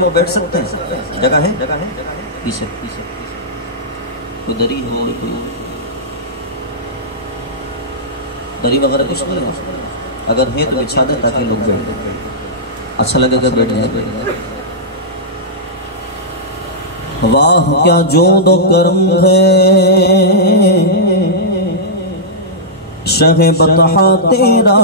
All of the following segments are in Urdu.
وہ بیٹھ سکتے ہیں، جگہ ہے پیچھے کوئی دری ہو، کوئی دری وغیرہ کچھ نہیں ہو، اگر ہے تو بچھا دیں تاکہ لوگ بیٹھ جائیں، اچھا لگے گا بیٹھ جائیں۔ واہ کیا جود و کرم ہے شہ بطحا تیرا،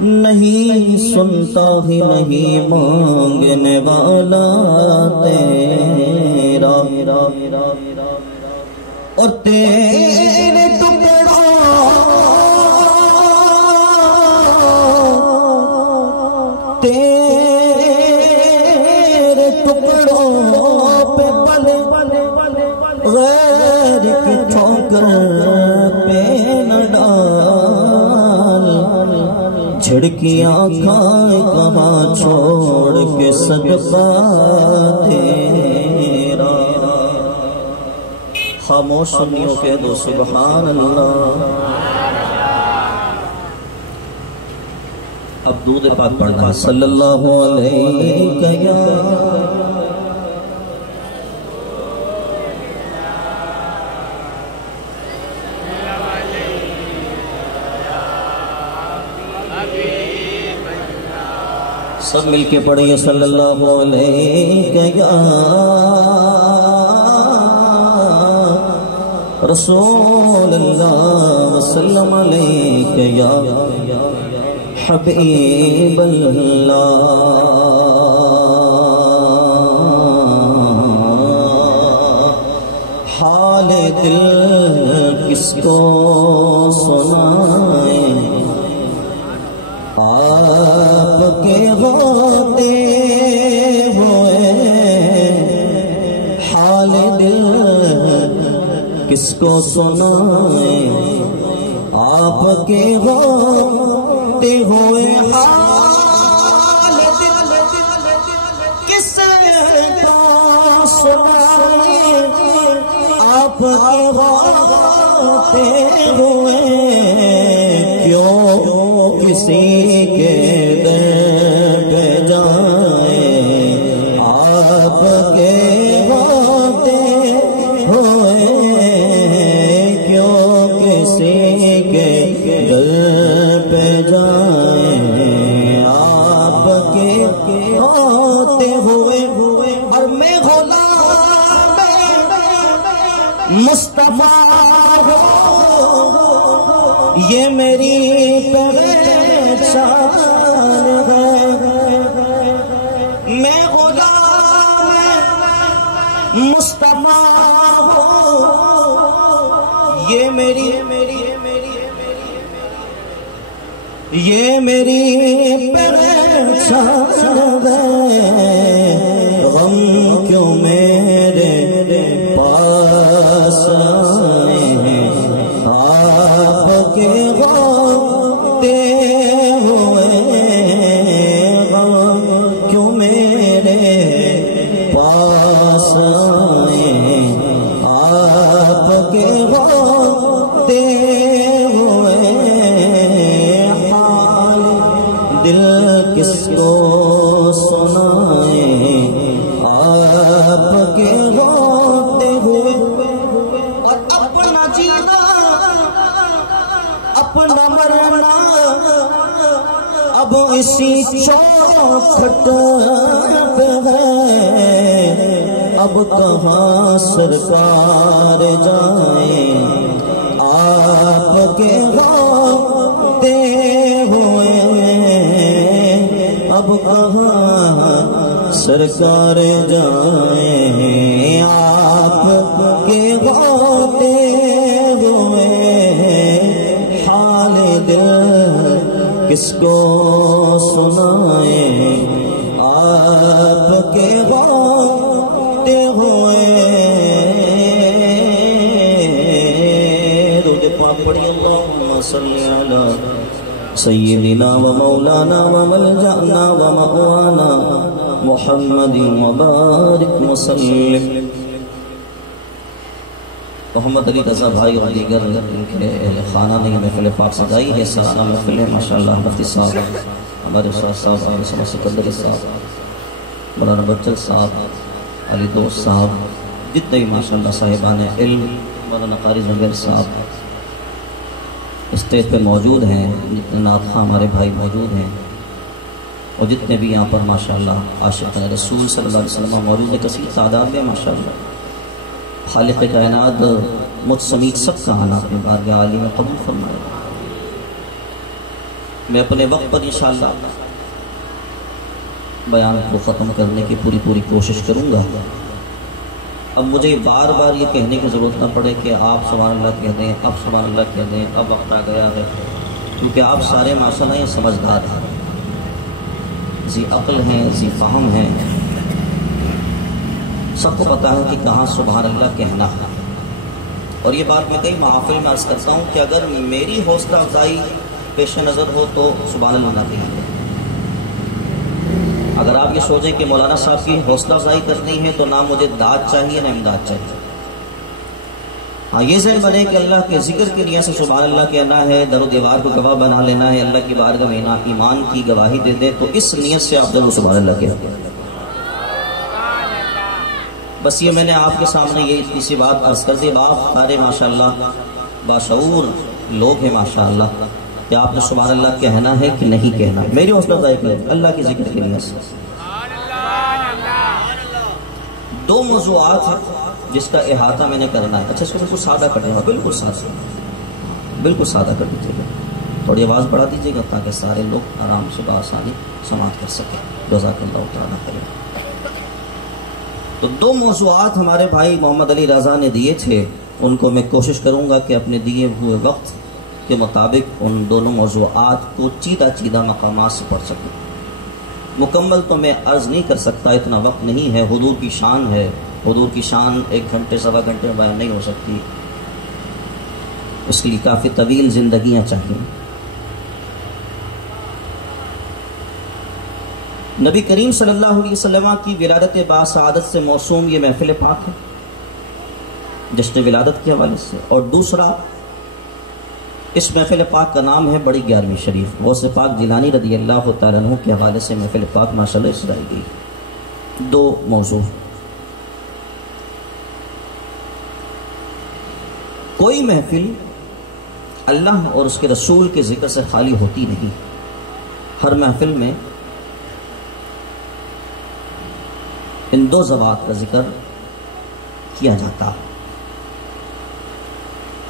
نہیں سنتا ہی نہیں مانگنے والا تیرا، اور تیرے ٹکڑا تیرے ٹکڑوں پہ پلے غیر کی ٹھوکر پہ نہ ڈال، جھڑکیاں کھائے کہاں چھوڑ کے صدقہ تیرا۔ خاموش سنیوں کہہ دو سبحان اللہ۔ اب درود پاک پڑھنا صلی اللہ علیہ یا سب مل کے پڑھیے صلی اللہ علیہ یا رسول اللہ وسلم علیہ یا حبیب اللہ۔ حال دل کس کو سنائیں، آپ کے ہوتے ہوئے حال دل کس کو سنائیں، آپ کے ہوتے ہوئے حال دل کس کو سنائیں، آپ کے ہوتے ہوئے کیوں کسی کے در پہ جائیں، آپ کے ہوتے ہوئے کیوں کسی کے در پہ جائیں، آپ کے ہوتے ہوئے اور میں غلام مصطفیٰ ہوں، یہ میری پہچان ہے، میں غلام مصطفیٰ ہوں، یہ میری پہچان ہے، غم کیوں میرے پاس آئے ہیں، آپ کے ہوتے ہوئے غم کیوں میرے پاس آئے ہیں، آپ کے ہوتے ہوئے حال دل کس کو سنائیں، آپ کے ہوتے ہوئے اور اپنا جینا اپنا مرنا اب اسی چوکھٹ پہ ہے، اب کہاں سرکار جائیں، آپ کے ہوتے ہوئے اب کہاں سرکار جائیں، آپ کے ہوتے ہوئے حال دل کس کو سنائیں، آپ کے ہوتے ہوئے درود پاک پڑھیے اللہم صلی علی سیدنا و مولانا و ملجأنا و مأوانا محمد و بارک وسلم۔ محمد علی رضا بھائی اور دیگر ان کے اہل خانہ نے محفل پاک سجائی ہے. سالانہ محفل ہے ماشاءاللہ. مفتی صاحب ہمارے استاد صاحب عامر سکندری صاحب مولانا بچل صاحب علی دوست صاحب جتنے بھی ماشاءاللہ صاحبان علم مولانا قاری زنگر صاحب اسٹیج پہ موجود ہیں, جتنے نعت خواں ہمارے بھائی موجود ہیں اور جتنے بھی یہاں پر ماشاءاللہ عاشق رسول صلی اللہ علیہ وسلم موجود ہیں, کثیر تعداد میں ماشاءاللہ. خالق کائنات مجھ سمیت سب کا آنا اپنے بارگاہ عالی میں قبول فرمائے. میں اپنے وقت پر انشاءاللہ بیان کو ختم کرنے کی پوری کوشش کروں گا. اب مجھے بار بار یہ کہنے کی ضرورت نہ پڑے کہ آپ سبحان اللہ کہہ دیں, اب سبحان اللہ کہہ دیں, اب وقت آ گیا ہے, کیونکہ آپ سارے ماشاءاللہ یہ سمجھدار ہیں, ذی عقل ہیں, ذی فہم ہیں, سب کو پتا ہے کہ کہاں سبحان اللہ کہنا ہے. اور یہ بات میں کئی محافل میں عرض کرتا ہوں کہ اگر میری حوصلہ افزائی پیش نظر ہو تو سبحان اللہ نہ کہیے. اگر آپ یہ سوچیں کہ مولانا صاحب کی حوصلہ افزائی کرنی ہے تو نہ مجھے داد چاہیے نہ امداد چاہیے. ہاں یہ ذہن بنے کہ اللہ کے ذکر کے لیے سے سبحان اللہ کہنا ہے, در و دیوار کو گواہ بنا لینا ہے, اللہ کی بارگاہ میں ایمان کی گواہی دے دے, تو اس نیت سے آپ ضرور سبحان اللہ کہتے ہیں. بس یہ میں نے آپ کے سامنے یہ اسی بات عرض کر دی. آپ سارے ماشاءاللہ باشعور لوگ ہیں ماشاءاللہ, کہ آپ نے سبحان اللہ کہنا ہے کہ نہیں کہنا. میری حوصلہ افزائی کریں اللہ کے ذکر کے لیے سے. دو موضوعات ہیں جس کا احاطہ میں نے کرنا ہے. اچھا اس کو بالکل سادہ کر دیں گا, بالکل سادہ کر دیجیے گا. تھوڑی آواز بڑھا دیجیے گا تاکہ سارے لوگ آرام سے بآسانی سماعت کر سکیں. جزاک اللہ تعالیٰ خیر. تو دو موضوعات ہمارے بھائی محمد علی رضا نے دیے تھے, ان کو میں کوشش کروں گا کہ اپنے دیے ہوئے وقت کے مطابق ان دونوں موضوعات کو چیدہ مقامات سے پڑھ سکوں. مکمل تو میں عرض نہیں کر سکتا, اتنا وقت نہیں ہے. حضور کی شان ہے, حضور کی شان 1 گھنٹے سوا گھنٹے میں بیان نہیں ہو سکتی, اس کے لیے کافی طویل زندگیاں چاہیے. نبی کریم صلی اللہ علیہ وسلم کی ولادت باسعادت سے موسوم یہ محفل پاک ہے, جشن ولادت کے حوالے سے. اور دوسرا اس محفل پاک کا نام ہے بڑی 11ویں شریف. غوث پاک جیلانی رضی اللہ تعالیٰ عنہ کے حوالے سے محفل پاک ماشاءاللہ سجائی گئی. دو موضوع. کوئی محفل اللہ اور اس کے رسول کے ذکر سے خالی ہوتی نہیں. ہر محفل میں ان دو ذوات کا ذکر کیا جاتا.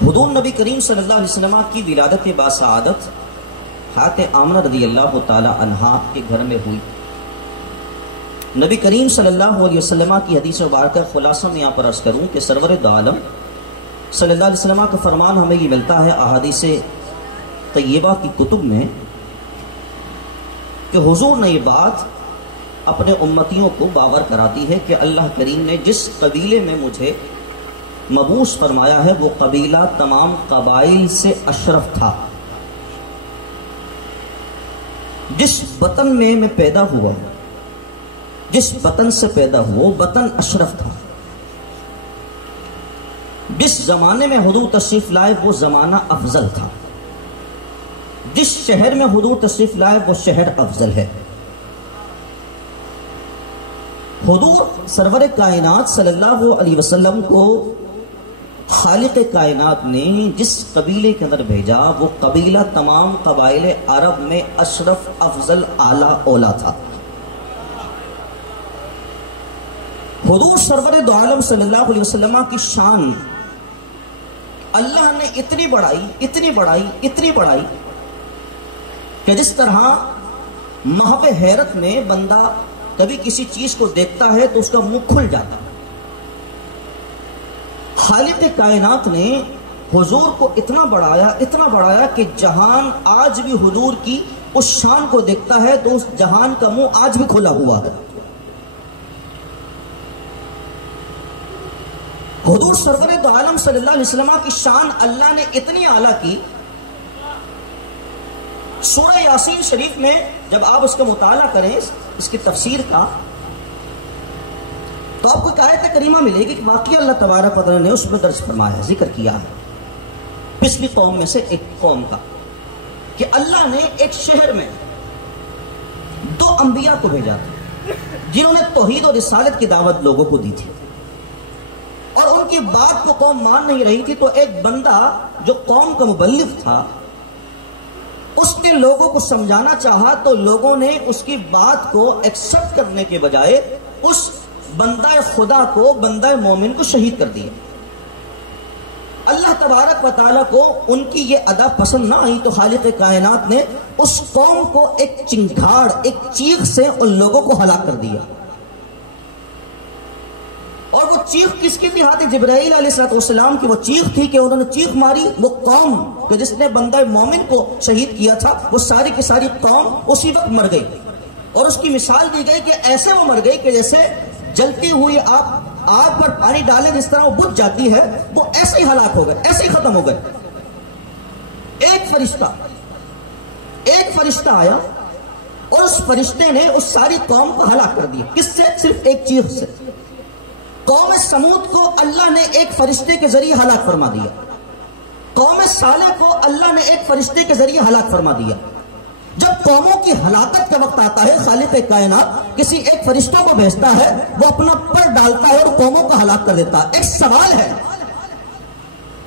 حضور نبی کریم صلی اللہ علیہ وسلم کی ولادت باسعادت حضرت آمنہ رضی اللہ تعالی عنہا کے گھر میں ہوئی. نبی کریم صلی اللہ علیہ وسلم کی حدیث مبارکہ خلاصہ میں یہاں پر عرض کروں کہ سرور دو عالم صلی اللہ علیہ وسلم کا فرمان ہمیں یہ ملتا ہے احادیث طیبہ کی کتب میں کہ حضور نے یہ بات اپنے امتیوں کو باور کرا دی ہے کہ اللہ کریم نے جس قبیلے میں مجھے مبعوث فرمایا ہے وہ قبیلہ تمام قبائل سے اشرف تھا. جس وطن میں پیدا ہوا, جس وطن سے پیدا ہوا وہ وطن اشرف تھا. جس زمانے میں حضور تشریف لائے وہ زمانہ افضل تھا. جس شہر میں حضور تشریف لائے وہ شہر افضل ہے. حضور سرور کائنات صلی اللہ علیہ وسلم کو خالق کائنات نے جس قبیلے کے اندر بھیجا وہ قبیلہ تمام قبائل عرب میں اشرف افضل اعلیٰ اولا تھا. حضور سرور دو عالم صلی اللہ علیہ وسلم کی شان اللہ نے اتنی بڑھائی کہ جس طرح محو حیرت میں بندہ کبھی کسی چیز کو دیکھتا ہے تو اس کا منہ کھل جاتا. خالق کائنات نے حضور کو اتنا بڑھایا کہ جہان آج بھی حضور کی اس شان کو دیکھتا ہے تو اس جہان کا منہ آج بھی کھلا ہوا ہے. حضور سرور دو عالم صلی اللہ علیہ وسلم کی شان اللہ نے اتنی اعلیٰ کی. سورہ یاسین شریف میں جب آپ اس کا مطالعہ کریں اس کی تفسیر کا تو آپ کو ایک آیت کریمہ ملے گی کہ واقعی اللہ تبارک و تعالیٰ نے اس میں درج فرمایا ہے، ذکر کیا ہے پچھلی قوم میں سے ایک قوم کا، کہ اللہ نے ایک شہر میں 2 انبیاء کو بھیجا تھا جنہوں نے توحید اور رسالت کی دعوت لوگوں کو دی تھی، اور ان کی بات کو قوم مان نہیں رہی تھی، تو ایک بندہ جو قوم کا مبلغ تھا اس نے لوگوں کو سمجھانا چاہا، تو لوگوں نے اس کی بات کو ایکسپٹ کرنے کے بجائے اس بندہ خدا کو، بندہ مومن کو شہید کر دیا۔ اللہ تبارک و تعالیٰ کو ان کی یہ ادا پسند نہ آئی، تو خالق کائنات نے اس قوم کو ایک چنگھاڑ، ایک چیخ سے ان لوگوں کو ہلاک کر دیا۔ اور وہ چیخ کس کی تھی؟ حضرت جبرائیل علیہ السلام کی وہ چیخ تھی کہ انہوں نے چیخ ماری، وہ قوم کہ جس نے بندہ مومن کو شہید کیا تھا وہ ساری کی ساری قوم اسی وقت مر گئی، اور اس کی مثال دی گئی کہ ایسے وہ مر گئی کہ جیسے جلتی ہوئی آگ پر پانی ڈالیں جس طرح وہ بجھ جاتی ہے، وہ ایسے ہی ہلاک ہو گئے، ایسے ہی ختم ہو گئے۔ ایک فرشتہ آیا اور اس فرشتے نے اس ساری قوم کو ہلاک کر دیا۔ کس سے؟ صرف ایک چیخ سے۔ قوم سمود کو اللہ نے ایک فرشتے کے ذریعے ہلاک فرما دیا، قوم صالح کو اللہ نے ایک فرشتے کے ذریعے ہلاک فرما دیا۔ جب قوموں کی ہلاکت کا وقت آتا ہے، خالق کائنات کسی ایک فرشتوں کو بھیجتا ہے، وہ اپنا پر ڈالتا ہے اور قوموں کو ہلاک کر دیتا ہے۔ ایک سوال ہے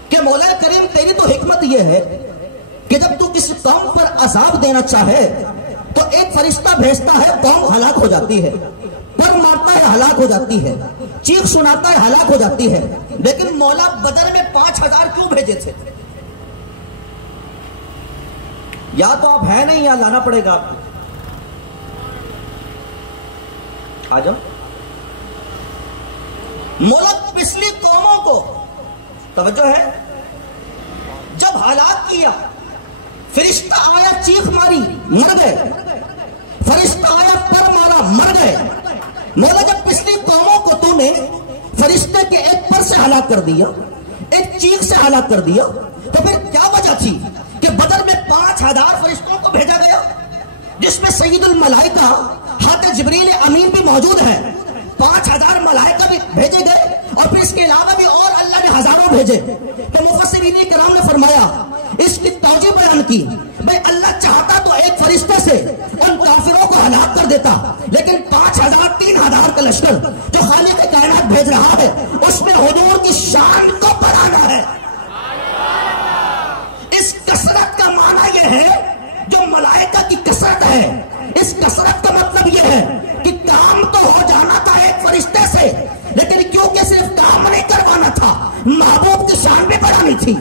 کہ مولا کریم تیری تو حکمت یہ ہے کہ جب تو کسی قوم پر عذاب دینا چاہے تو ایک فرشتہ بھیجتا ہے، قوم ہلاک ہو جاتی ہے، پر مارتا ہے ہلاک ہو جاتی ہے، چیخ سناتا ہے ہلاک ہو جاتی ہے، لیکن مولا بدر میں 5000 کیوں بھیجے تھے؟ یا تو آپ ہیں نہیں یا لانا پڑے گا آپ کو۔ آ جاؤ۔ مولا پچھلی قوموں کو توجہ ہے، جب ہلاک کیا، فرشتہ آیا چیخ ماری مر گئے، فرشتہ آیا پر مارا مر گئے۔ مولا جب پچھلی قوموں کو تو نے فرشتے کے ایک پر سے ہلاک کر دیا، ایک چیخ سے ہلاک کر دیا، تو پھر کیا وجہ تھی کہ بدر میں 5000 فرشتوں کو بھیجا گیا، جس میں سید الملائکہ حضرت جبریل امین بھی موجود ہے، 5000 ملائکہ بھی بھیجے گئے، اور پھر اس کے علاوہ بھی اور اللہ نے ہزاروں بھیجے۔ تو مفسرین کرام نے فرمایا، اس کی توجہ بیان کی، بھئی اللہ چاہتا تو ایک فرشتے سے ان کافروں کو ہلاک کر دیتا، لیکن 5000 3000 کا لشکر جو خالق کائنات بھیج رہا ہے، اس میں حضور کی شان کو بڑھانا ہے۔ اس کثرت کا معنی یہ ہے جو ملائکہ کی کثرت ہے، اس کثرت کا مطلب یہ ہے کہ کام تو ہو جانا تھا ایک فرشتے سے، لیکن کیونکہ صرف کام نہیں کروانا تھا، محبوب کی شان بھی بڑھانی تھی،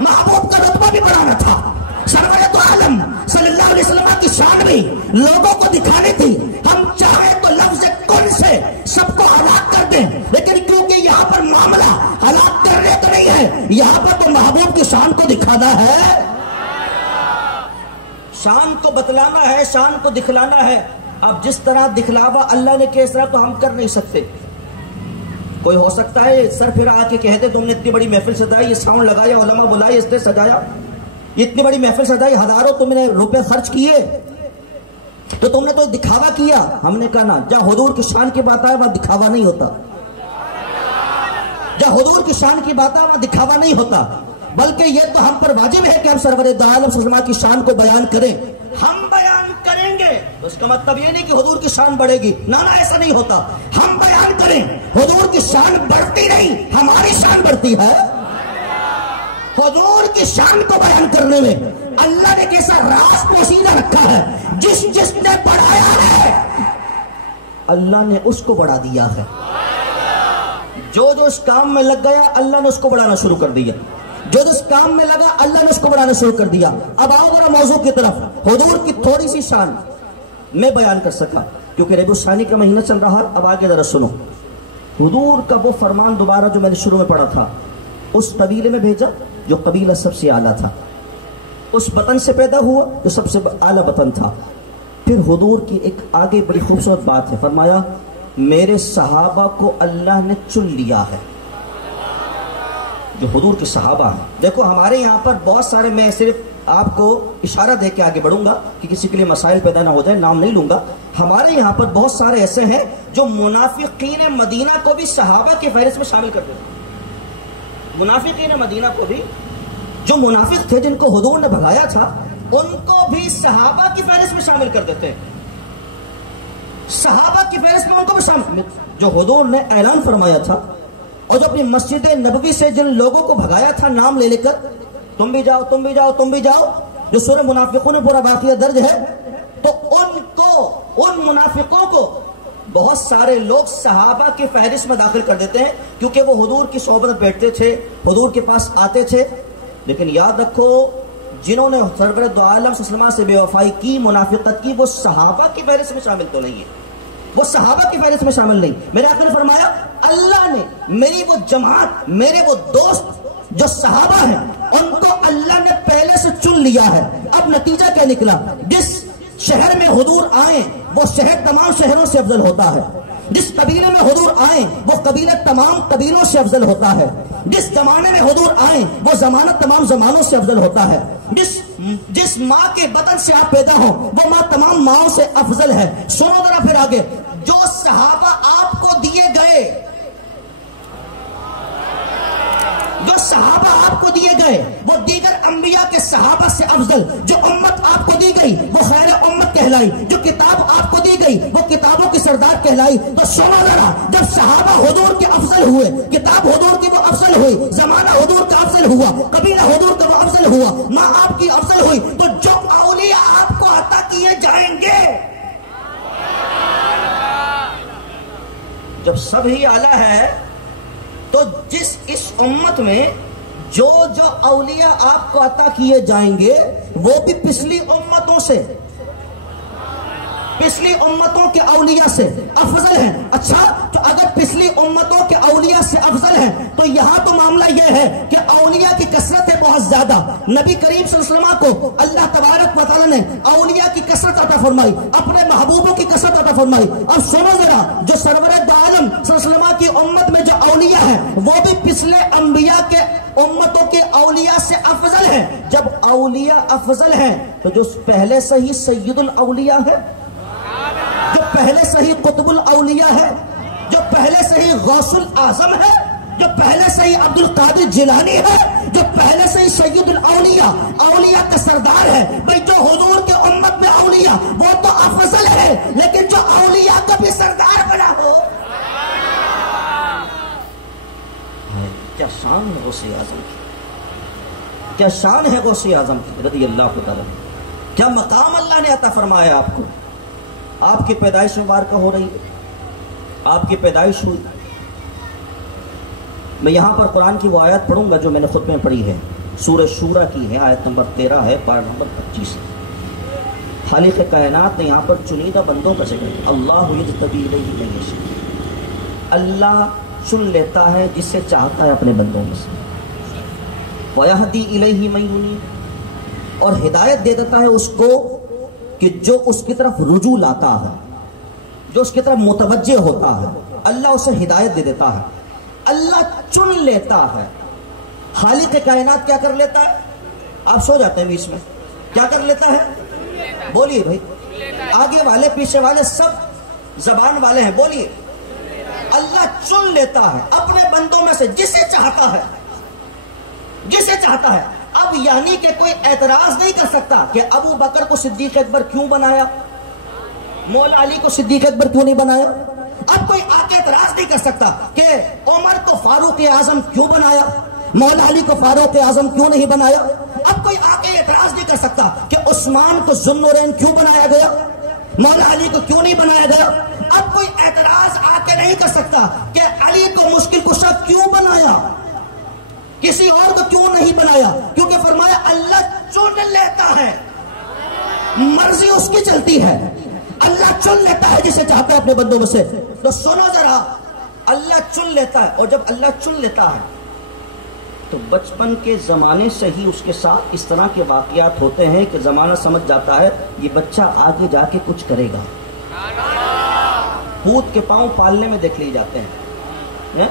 محبوب کا رتبہ بھی بڑھانا تھا، سرور تو عالم صلی اللہ علیہ وسلم کی شان بھی لوگوں کو دکھانی تھی۔ ہم چاہے تو لفظ کن سے سب کو ہلاک کر دیں، لیکن کیونکہ یہاں پر معاملہ ہلاک کرنے کا نہیں ہے، یہاں پر تو محبوب کی شان کو دکھانا ہے، شان کو بتلانا ہے، شان کو دکھلانا ہے۔ اب جس طرح دکھلاوا اللہ نے کیا، اس طرح تو ہم کر نہیں سکتے۔ کوئی ہو سکتا ہے سر پھر آ کے کہتے تم نے اتنی بڑی محفل سجائی، یہ ساؤنڈ لگایا، علماء بلائے، اس نے سجایا، اتنی بڑی محفل سجائی، ہزاروں تم نے روپے خرچ کیے، تو تم نے تو دکھاوا کیا۔ ہم نے کہا نا، جہاں حضور کی شان کی بات آئے وہاں دکھاوا نہیں ہوتا، جہاں حضور کی شان کی بات آئے وہاں دکھاوا نہیں ہوتا، بلکہ یہ تو ہم پر واجب ہے کہ ہم سرور دو عالم صلی اللہ علیہ وسلم کی شان کو بیان کریں۔ ہم بیان کریں گے تو اس کا مطلب یہ نہیں کہ حضور کی شان بڑھے گی، نہ ایسا نہیں ہوتا۔ ہم بیان کریں، حضور کی شان بڑھتی نہیں، ہماری شان بڑھتی ہے۔ حضور کی شان کو بیان کرنے میں اللہ نے کیسا راز پوشیدہ رکھا ہے، جس نے بڑھایا ہے اللہ نے اس کو بڑھا دیا ہے، جو اس کام میں لگ گیا اللہ نے اس کو بڑھانا شروع کر دیا، جو اس کام میں لگا اللہ نے اس کو بڑھانا شروع کر دیا۔ اب آؤ ذرا موضوع کی طرف۔ حضور کی تھوڑی سی شان میں بیان کر سکا کیونکہ ربیع الثانی کا مہینہ چل رہا۔ اب آگے ذرا سنو، حضور کا وہ فرمان دوبارہ جو میں نے شروع میں پڑھا تھا، اس قبیلے میں بھیجا جو قبیلہ سب سے اعلیٰ تھا، اس وطن سے پیدا ہوا جو سب سے اعلیٰ وطن تھا۔ پھر حضور کی ایک آگے بڑی خوبصورت بات ہے، فرمایا میرے صحابہ کو اللہ نے چن لیا ہے، جو حضور کے صحابہ ہیں۔ دیکھو ہمارے یہاں پر بہت سارے، میں صرف آپ کو اشارہ دے کے آگے بڑھوں گا کہ کسی کے لیے مسائل پیدا نہ ہو جائے، نام نہیں لوں گا. ہمارے یہاں پر بہت سارے ایسے ہیں جو منافقین مدینہ کو بھی صحابہ کی فہرست میں شامل کرتے ہیں. منافقین مدینہ کو بھی، جو منافق تھے جن کو حضور نے بھگایا تھا، ان کو بھی صحابہ کی فہرست میں شامل کر دیتے ہیں. صحابہ کی فہرست میں ان کو بھی شامل، جو حضور نے اعلان فرمایا تھا اور جو اپنی مسجد نبوی سے جن لوگوں کو بھگایا تھا نام لے لے کر، تم بھی جاؤ تم بھی جاؤ تم بھی جاؤ، جو سورہ منافقون میں پورا واقعہ درج ہے، تو ان منافقوں کو بہت سارے لوگ صحابہ کی فہرست میں داخل کر دیتے ہیں، کیونکہ وہ حضور کی صحبت میں بیٹھتے تھے، حضور کے پاس آتے تھے. لیکن یاد رکھو، جنہوں نے سرور دو عالم صلی اللہ علیہ وسلم سے بے وفائی کی، منافقت کی، وہ صحابہ کی فہرست میں شامل تو نہیں ہے، وہ صحابہ کی فہرست میں شامل نہیں. میرے آقا نے فرمایا اللہ نے میری وہ جماعت، میرے وہ دوست جو صحابہ ہیں، ان کو اللہ نے پہلے سے چن لیا ہے. اب نتیجہ کیا نکلا؟ جس شہر میں حضور آئیں وہ شہر تمام شہروں سے افضل ہوتا ہے، جس قبیلے میں حضور آئیں وہ قبیلہ تمام قبیلوں سے افضل ہوتا ہے، جس زمانے میں حضور آئیں وہ زمانہ تمام زمانوں سے افضل ہوتا ہے، جس ماں کے بطن سے آپ پیدا ہوں وہ ماں تمام ماؤں سے افضل ہے. سنو ذرا پھر آگے، جو صحابہ آپ کو دیے گئے، جو صحابہ آپ کو دیے گئے وہ دیگر انبیاء کے صحابہ سے افضل، جو امت آپ کو دی گئی وہ خیر امت کہلائی، جو کتاب آپ کو دی گئی وہ کتابوں کی سردار کہلائی. تو سنو ذرا، جب صحابہ حضور کے افضل ہوئے، کتاب حضور کی وہ افضل ہوئی، زمانہ حضور کا افضل ہوا، قبیلہ حضور کا وہ افضل ہوا، ماں آپ کی افضل ہوئی، تو جو اولیاء آپ کو عطا کیے جائیں گے، جب سب ہی اعلیٰ ہے، تو جس اس امت میں جو اولیاء آپ کو عطا کیے جائیں گے وہ بھی پچھلی امتوں سے، پچھلی امتوں کے اولیاء سے افضل ہیں. اچھا، تو اگر پچھلی امتوں کے اولیاء سے افضل ہیں تو یہاں تو معاملہ یہ ہے کہ اولیاء کی کثرت ہے بہت زیادہ. نبی کریم صلی اللہ علیہ وسلم کو اللہ تبارک و تعالی نے اولیاء کی کثرت عطا فرمائی، اپنے محبوبوں کی کثرت عطا فرمائی. اور سنو ذرا، جو سرور دو عالم صلی اللہ علیہ وسلم کی امت میں جو اولیاء ہیں وہ بھی پچھلے انبیاء کے امتوں کے اولیاء سے افضل ہیں. جب اولیاء افضل ہیں تو جو پہلے سے ہی سید الاولیاء ہے، جو پہلے سے ہی قطب الاولیاء ہے، جو پہلے سے ہی غوث الاعظم ہے، جو پہلے سے ہی عبد القادر جیلانی ہے، جو پہلے سے ہی سید الاولیاء، اولیاء کا سردار ہے. بھئی جو حضور کے امت میں اولیاء وہ تو افضل ہے، لیکن جو اولیاء کا بھی سردار بنا ہو، کیا شان ہے غوث اعظم کی، کیا شان ہے غوث اعظم کی رضی اللہ تعالیٰ. کیا مقام اللہ نے عطا فرمایا آپ کو. آپ کی پیدائش مبارکہ ہو رہی ہے، آپ کی پیدائش ہوئی. میں یہاں پر قرآن کی وہ آیت پڑھوں گا جو میں نے خطبے میں پڑھی ہے، سورہ شورى کی ہے، آیت نمبر 13 ہے، پارہ نمبر 25 ہے. خالق کائنات نے یہاں پر چنیدہ بندوں کا ذکر ہے. اللہ یجتبی الیہ من یشاء، اللہ چن لیتا ہے جسے چاہتا ہے اپنے بندوں میں سے. وَيَهْدِي إِلَيْهِ مَن يُنِيبُ، اور ہدایت دے دیتا ہے اس کو کہ جو اس کی طرف رجوع لاتا ہے، جو اس کی طرف متوجہ ہوتا ہے، اللہ اسے ہدایت دے دیتا ہے. اللہ چن لیتا ہے. خالق کائنات کیا کر لیتا ہے؟ آپ سو جاتے ہیں بیچ میں، کیا کر لیتا ہے؟ بولیے بھائی، آگے والے پیچھے والے سب زبان والے ہیں، بولیے. اللہ چن لیتا ہے اپنے بندوں میں سے جسے چاہتا ہے، جسے چاہتا ہے. اب یعنی کہ کوئی اعتراض نہیں کر سکتا کہ ابو بکر کو صدیق اکبر کیوں بنایا، مولا علی کو صدیق اکبر کیوں نہیں بنایا. اب کوئی آ کے اعتراض نہیں کر سکتا کہ عمر کو فاروق اعظم کیوں بنایا، مولا علی کو فاروق اعظم کیوں نہیں بنایا. اب کوئی آ کے اعتراض نہیں کر سکتا کہ عثمان کو ذو النورین کیوں بنایا گیا، مولا علی کو کیوں نہیں بنایا گیا. اب کوئی اعتراض آ کے نہیں کر سکتا کہ علی کو مشکل کشا کیوں بنایا، کسی اور کو کیوں نہیں بنایا، کیونکہ فرمایا اللہ چن لیتا ہے، مرضی اس کی چلتی ہے. اللہ چن لیتا ہے جسے چاہتا ہے اپنے بندوں میں سے. تو سنو ذرا، اللہ چن لیتا ہے، اور جب اللہ چن لیتا ہے تو بچپن کے زمانے سے ہی اس کے ساتھ اس طرح کے واقعات ہوتے ہیں کہ زمانہ سمجھ جاتا ہے یہ بچہ آگے جا کے کچھ کرے گا. پوت کے پاؤں پالنے میں دیکھ لیے جاتے ہیں،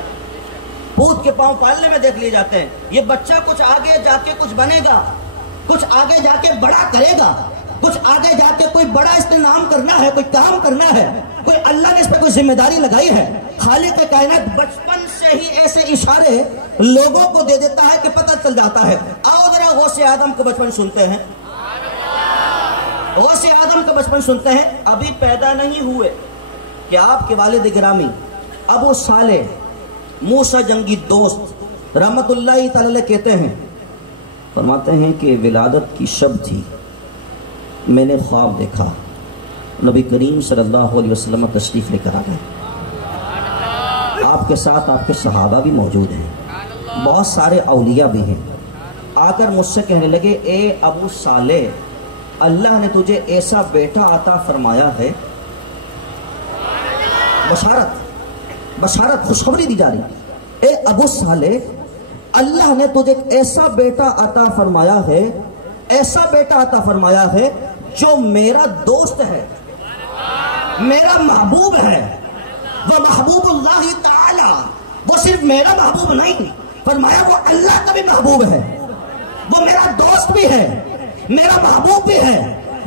پوت کے پاؤں پالنے میں دیکھ لیے جاتے ہیں، یہ بچہ کچھ آگے جا کے کچھ بنے گا. کچھ آگے جا کے بڑا کرے گا، کچھ آگے جا کے کوئی بڑا اس نے نام کرنا ہے، کوئی کام کرنا ہے، کوئی اللہ نے اس پہ کوئی ذمہ داری لگائی ہے، خالق کائنات بچپن سے ہی ایسے اشارے لوگوں کو دے دیتا ہے کہ پتہ چل جاتا ہے۔ آؤ ذرا غوث اعظم کا بچپن سنتے ہیں، غوث اعظم کا بچپن سنتے ہیں۔ ابھی پیدا نہیں ہوئے کہ آپ کے والد گرامی ابو صالح موسیٰ جنگی دوست رحمت اللہ تعالی کہتے ہیں، فرماتے ہیں کہ ولادت کی شب تھی، میں نے خواب دیکھا نبی کریم صلی اللہ علیہ وسلم تشریف لے کر آ گئے، آپ کے ساتھ آپ کے صحابہ بھی موجود ہیں، بہت سارے اولیاء بھی ہیں۔ آ کر مجھ سے کہنے لگے، اے ابو صالح، اللہ نے تجھے ایسا بیٹا عطا فرمایا ہے، بشارت خوشخبری دی جا رہی، اے ابو صالح، اللہ نے تجھے ایسا بیٹا عطا فرمایا ہے، ایسا بیٹا عطا فرمایا ہے جو میرا دوست ہے، میرا محبوب ہے، وہ محبوب اللہ تعالی، وہ صرف میرا محبوب نہیں، فرمایا وہ اللہ کا بھی محبوب ہے، وہ میرا دوست بھی ہے، میرا محبوب بھی ہے،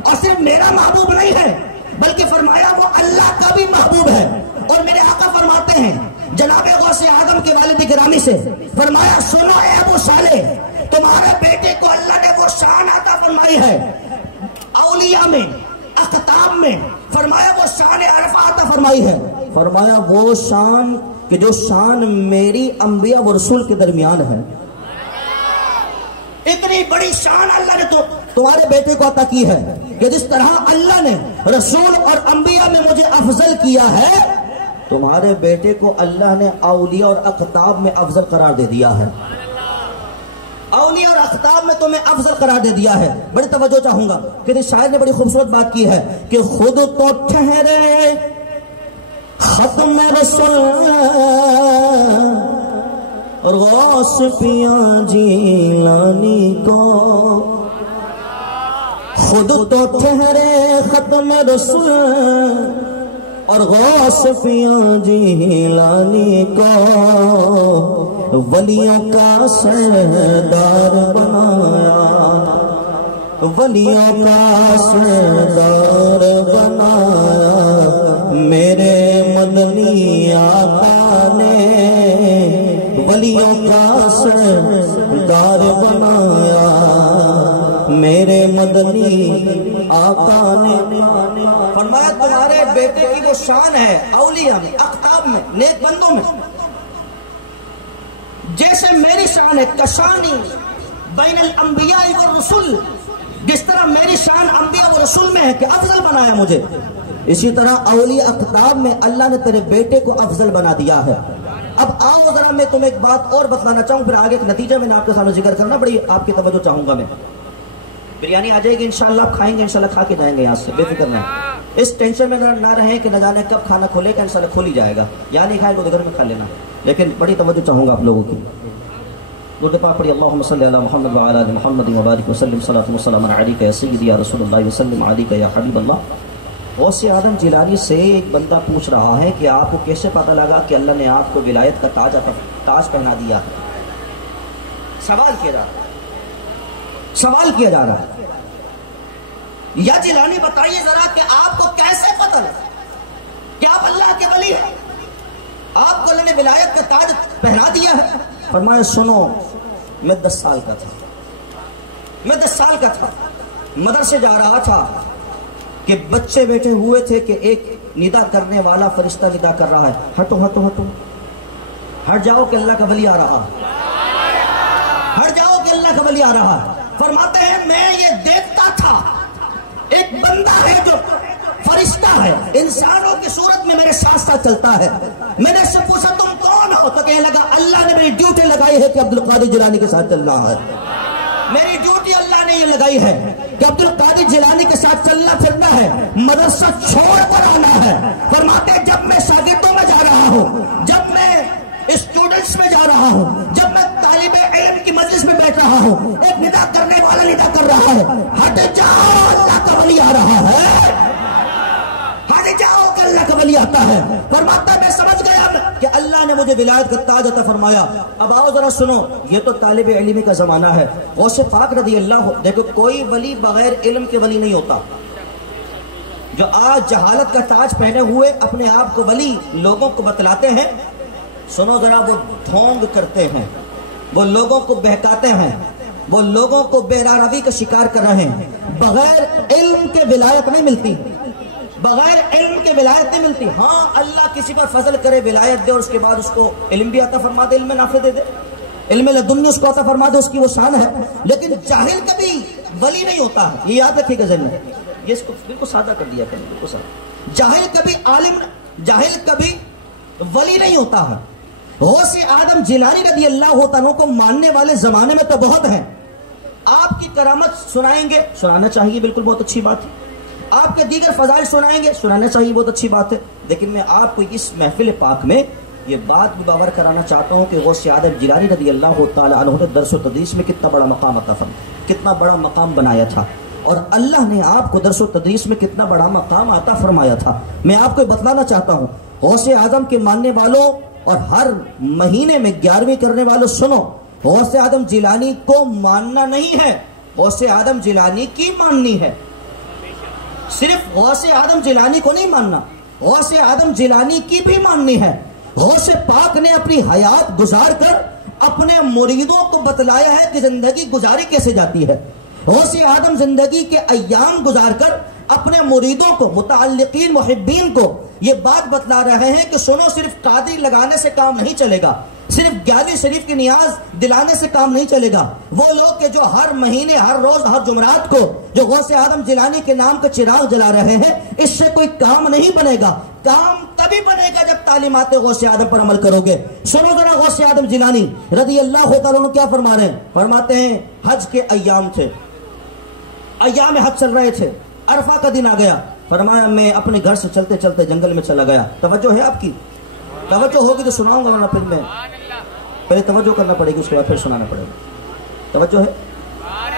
اور صرف میرا محبوب نہیں ہے بلکہ فرمایا وہ اللہ کا بھی محبوب ہے۔ اور میرے آقا فرماتے ہیں جناب غوث اعظم کے والد گرامی سے، فرمایا سنو اے ابو صالح، تمہارے بیٹے کو اللہ نے وہ شان عطا فرمائی ہے اولیاء میں، اقطاب میں، فرمایا وہ شان عرفہ عطا فرمائی ہے، فرمایا وہ شان کہ جو شان میری انبیاء و رسول کے درمیان ہے، اتنی بڑی شان اللہ نے تمہارے بیٹے کو عطا کی ہے کہ جس طرح اللہ نے رسول اور انبیاء میں مجھے افضل کیا ہے، تمہارے بیٹے کو اللہ نے اولیاء اور اقطاب میں افضل قرار دے دیا ہے، اولیاء اور اقطاب میں تمہیں افضل قرار دے دیا ہے۔ بڑی توجہ چاہوں گا کہ اس شاعر نے بڑی خوبصورت بات کی ہے کہ خود تو ٹھہرے ختم رسول اور غوث پیاں جیلانی کو، خود تو ٹھہرے ختم رسول اور غوث پیاں جیلانی کو، ولیوں کا سردار بنایا، ولیوں کا سردار بنایا میرے مدنی آقا نے، ولیوں کا سردار بنایا میرے مدنی آقا نے۔ فرمایا تمہارے بیٹے کی وہ شان ہے اولیاء میں، اقطاب میں، نیک بندوں میں، جیسے میری شان ہے کشانی بین الانبیاء والرسل، جس طرح میری شان انبیاء و رسول میں ہے کہ افضل بنایا مجھے، اسی طرح اولیاء اقطاب میں اللہ نے تیرے بیٹے کو افضل بنا دیا ہے۔ اب آؤ ذرا میں تمہیں ایک بات اور بتلانا چاہوں، پھر آگے ایک نتیجہ میں نے آپ کے سامنے ذکر کرنا، بڑی آپ کی توجہ چاہوں گا۔ میں بریانی آ جائے گی انشاءاللہ، آپ کھائیں گے انشاءاللہ، کھا کے جائیں گے یہاں سے، بے فکر رہیں، اس ٹینشن میں نہ رہیں کہ نہ جانے کب کھانا کھولے گا، انشاءاللہ کھول ہی جائے گا، یا نہیں کھائے تو گھر میں کھا لینا، لیکن بڑی توجہ چاہوں گا آپ لوگوں کی۔ درود پاک پڑھی، اللہم صلی علی محمد وعلی آل محمد وبارک وسلم، صلاۃ و سلام علیک یا سیدی یا رسول اللہ وسلم علیک یا حبیب اللہ۔ غوث اعظم جیلانی سے ایک بندہ پوچھ رہا ہے کہ آپ کو کیسے پتہ لگا کہ اللہ نے آپ کو ولایت کا تاج پہنا دیا ہے؟ سوال کیا جا رہا ہے، یا جیلانی بتائیے ذرا کہ آپ کو کیسے پتہ لگا کہ آپ اللہ کے ولی ہیں، آپ کو اللہ نے ولایت کا تاج پہنا دیا ہے؟ فرمایا سنو، میں 10 سال کا تھا، مدرسے جا رہا تھا کہ بچے بیٹھے ہوئے تھے کہ ایک ندا کرنے والا فرشتہ ندا کر رہا ہے، ہٹو ہٹو ہٹو، ہٹ جاؤ کہ اللہ کا ولی آ رہا، ہٹ جاؤ کہ اللہ کا ولی آ رہا۔ فرماتے ہیں میں یہ دیکھتا تھا ایک بندہ ہے جو فرشتہ ہے، انسانوں کی صورت میں میرے ساتھ ساتھ چلتا ہے۔ میں نے اس سے پوچھا تم کون ہو؟ تو کہنے لگا اللہ نے میری ڈیوٹی لگائی ہے کہ عبد القادر جیلانی کے ساتھ چل رہا ہے، میری ڈیوٹی اللہ نے یہ لگائی ہے کہ عبد القادر جیلانی کے ساتھ چلنا پھرنا ہے، مدرسہ چھوڑ کر آنا ہے۔ فرماتے ہیں جب میں شاگردوں میں جا رہا ہوں، جب میں اسٹوڈنٹس میں جا رہا ہوں، جب میں طالب علم کی مجلس میں بیٹھ رہا ہوں، ایک ندا کرنے والا ندا کر رہا ہے، ہٹ جاؤ اللہ کا ولی آ رہا ہے، ہٹ جاؤ کہ اللہ کا ولی آتا ہے. فرماتا ہے میں سمجھ گیا کہ اللہ نے مجھے ولایت کا تاج عطا فرمایا. اب آؤ ذرا سنو, یہ تو طالب علم کا زمانہ ہے. غوث پاک رضی اللہ, دیکھو کوئی ولی بغیر علم کے ولی نہیں ہوتا. جو آج جہالت کا تاج پہنے ہوئے اپنے آپ کو ولی لوگوں کو بتلاتے ہیں, سنو ذرا, وہ ڈھونگ کرتے ہیں, وہ لوگوں کو بہکاتے ہیں, وہ لوگوں کو بہراروی کا شکار کر رہے ہیں. بغیر علم کے ولایت نہیں ملتی, بغیر علم کے ولایت نہیں ملتی. ہاں اللہ کسی پر فضل کرے, ولایت دے, اور اس کے بعد اس کو علم بھی عطا فرما دے, علم نافع دے دے, علم لدنی اس کو عطا فرما دے, اس کی وہ شان ہے. لیکن جاہل کبھی ولی نہیں ہوتا ہے, یہ یاد رکھیے گا ذہن میں. یہ اس کو بالکل سادہ کر دیا کریں, بالکل سادہ. جاہل کبھی عالم, جاہل کبھی ولی نہیں ہوتا ہے. غوث آدم جیلانی رضی اللہ عنہ کو ماننے والے زمانے میں تو بہت ہیں. آپ کی کرامت سنائیں گے, سنانا چاہیے, بالکل بہت اچھی بات ہے. آپ کے دیگر فضائل سنائیں گے, سنانا چاہیے, بہت اچھی بات ہے. لیکن میں آپ کو اس محفل پاک میں یہ بات بھی باور کرانا چاہتا ہوں کہ غوث آدم جیلانی رضی اللہ تعالی عنہ نے درس و تدریس میں کتنا بڑا مقام عطا فرمایا, کتنا بڑا مقام بنایا تھا, اور اللہ نے آپ کو درس و تدریس میں کتنا بڑا مقام عطا فرمایا تھا. میں آپ کو بتلانا چاہتا ہوں, غوث آدم کے ماننے والوں اور ہر مہینے میں 11ویں کرنے والوں, سنو, غوث آدم جیلانی کو ماننا نہیں ہے, غوث آدم جیلانی کی ماننی ہے. صرف غوث آدم جیلانی کو نہیں ماننا, غوث آدم جیلانی کی بھی ماننی ہے. غوث پاک نے اپنی حیات گزار کر اپنے مریدوں کو بتلایا ہے کہ زندگی گزاری کیسے جاتی ہے. غوث آدم زندگی کے ایام گزار کر اپنے مریدوں کو, متعلقین, محبین کو یہ بات بتلا رہے ہیں کہ سنو, صرف قادری لگانے سے کام نہیں چلے گا, صرف 11ویں شریف کی نیاز دلانے سے کام نہیں چلے گا. وہ لوگ کہ جو ہر مہینے, ہر روز, ہر جمعرات کو جو غوث آدم جیلانی کے نام کا چراغ جلا رہے ہیں, اس سے کوئی کام نہیں بنے گا. کام تبھی بنے گا جب تعلیمات غوث آدم پر عمل کرو گے. سنو ذرا, غوث آدم جیلانی رضی اللہ تعالیٰ عنہ کیا فرما رہے ہیں. فرماتے ہیں حج کے ایام تھے, ایام حج چل رہے تھے, عرفہ کا دن آ گیا. فرمایا میں اپنے گھر سے چلتے چلتے جنگل میں چلا گیا. توجہ ہے آپ کی, توجہ ہوگی تو سناؤں گا, ورنہ پھر میں پہلے توجہ کرنا پڑے گی, اس کے بعد پھر سنانا پڑے گا. توجہ ہے,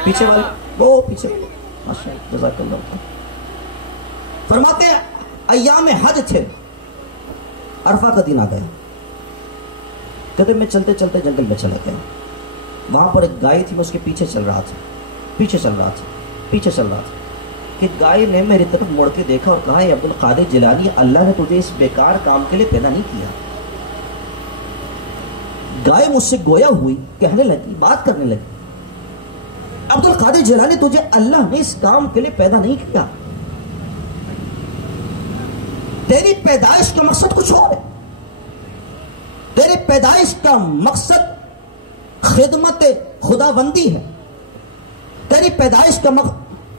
پیچھے والے, وہ پیچھے, ماشاءاللہ, جزاک اللہ. فرماتے ہیں ایام حج تھے, عرفہ کا دن آ گیا. کہتے میں چلتے چلتے جنگل میں چلا گیا. وہاں پر ایک گائے تھی, میں اس کے پیچھے چل رہا تھا, پیچھے چل رہا تھا, پیچھے چل رہا تھا, کہ گائے نے میری طرف مڑ کے دیکھا اور کہا, عبد القادر جیلانی, اللہ نے تجھے اس بیکار کام کے لیے پیدا نہیں کیا. گائے مجھ سے گویا ہوئی, کہنے لگی, بات کرنے لگی, عبد القادر جیلانی, تجھے اللہ نے اس کام کے لیے پیدا نہیں کیا. تیری پیدائش کا مقصد کچھ اور ہے. تیری پیدائش کا مقصد خدمت خداوندی ہے. تیری پیدائش کا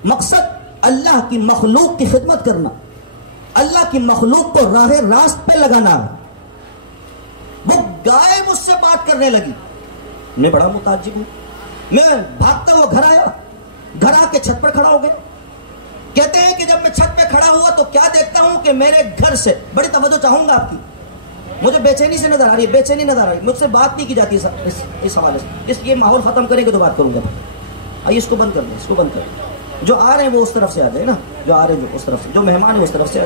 مقصد اللہ کی مخلوق کی خدمت کرنا, اللہ کی مخلوق کو راہ راست پہ لگانا ہے. وہ گائے مجھ سے بات کرنے لگی, میں بڑا متعجب ہوں. میں بھاگتا ہوا گھر آیا, گھر آ کے چھت پر کھڑا ہو گیا. کہتے ہیں کہ جب میں چھت پہ کھڑا ہوا تو کیا دیکھتا ہوں کہ میرے گھر سے, بڑی توجہ چاہوں گا آپ کی, مجھے بے چینی سے نظر آ رہی ہے, بے چینی نظر آ رہی ہے, مجھ سے بات نہیں کی جاتی اس حوالے سے. یہ ماحول ختم کریں گے تو بات کروں گا. آئیے اس کو بند کر دیں, اس کو بند کر دیں. جو آ رہے ہیں وہ اس طرف سے آ جائیں نا, جو آ رہے ہیں اس طرف سے, جو مہمان ہیں اس طرف سے.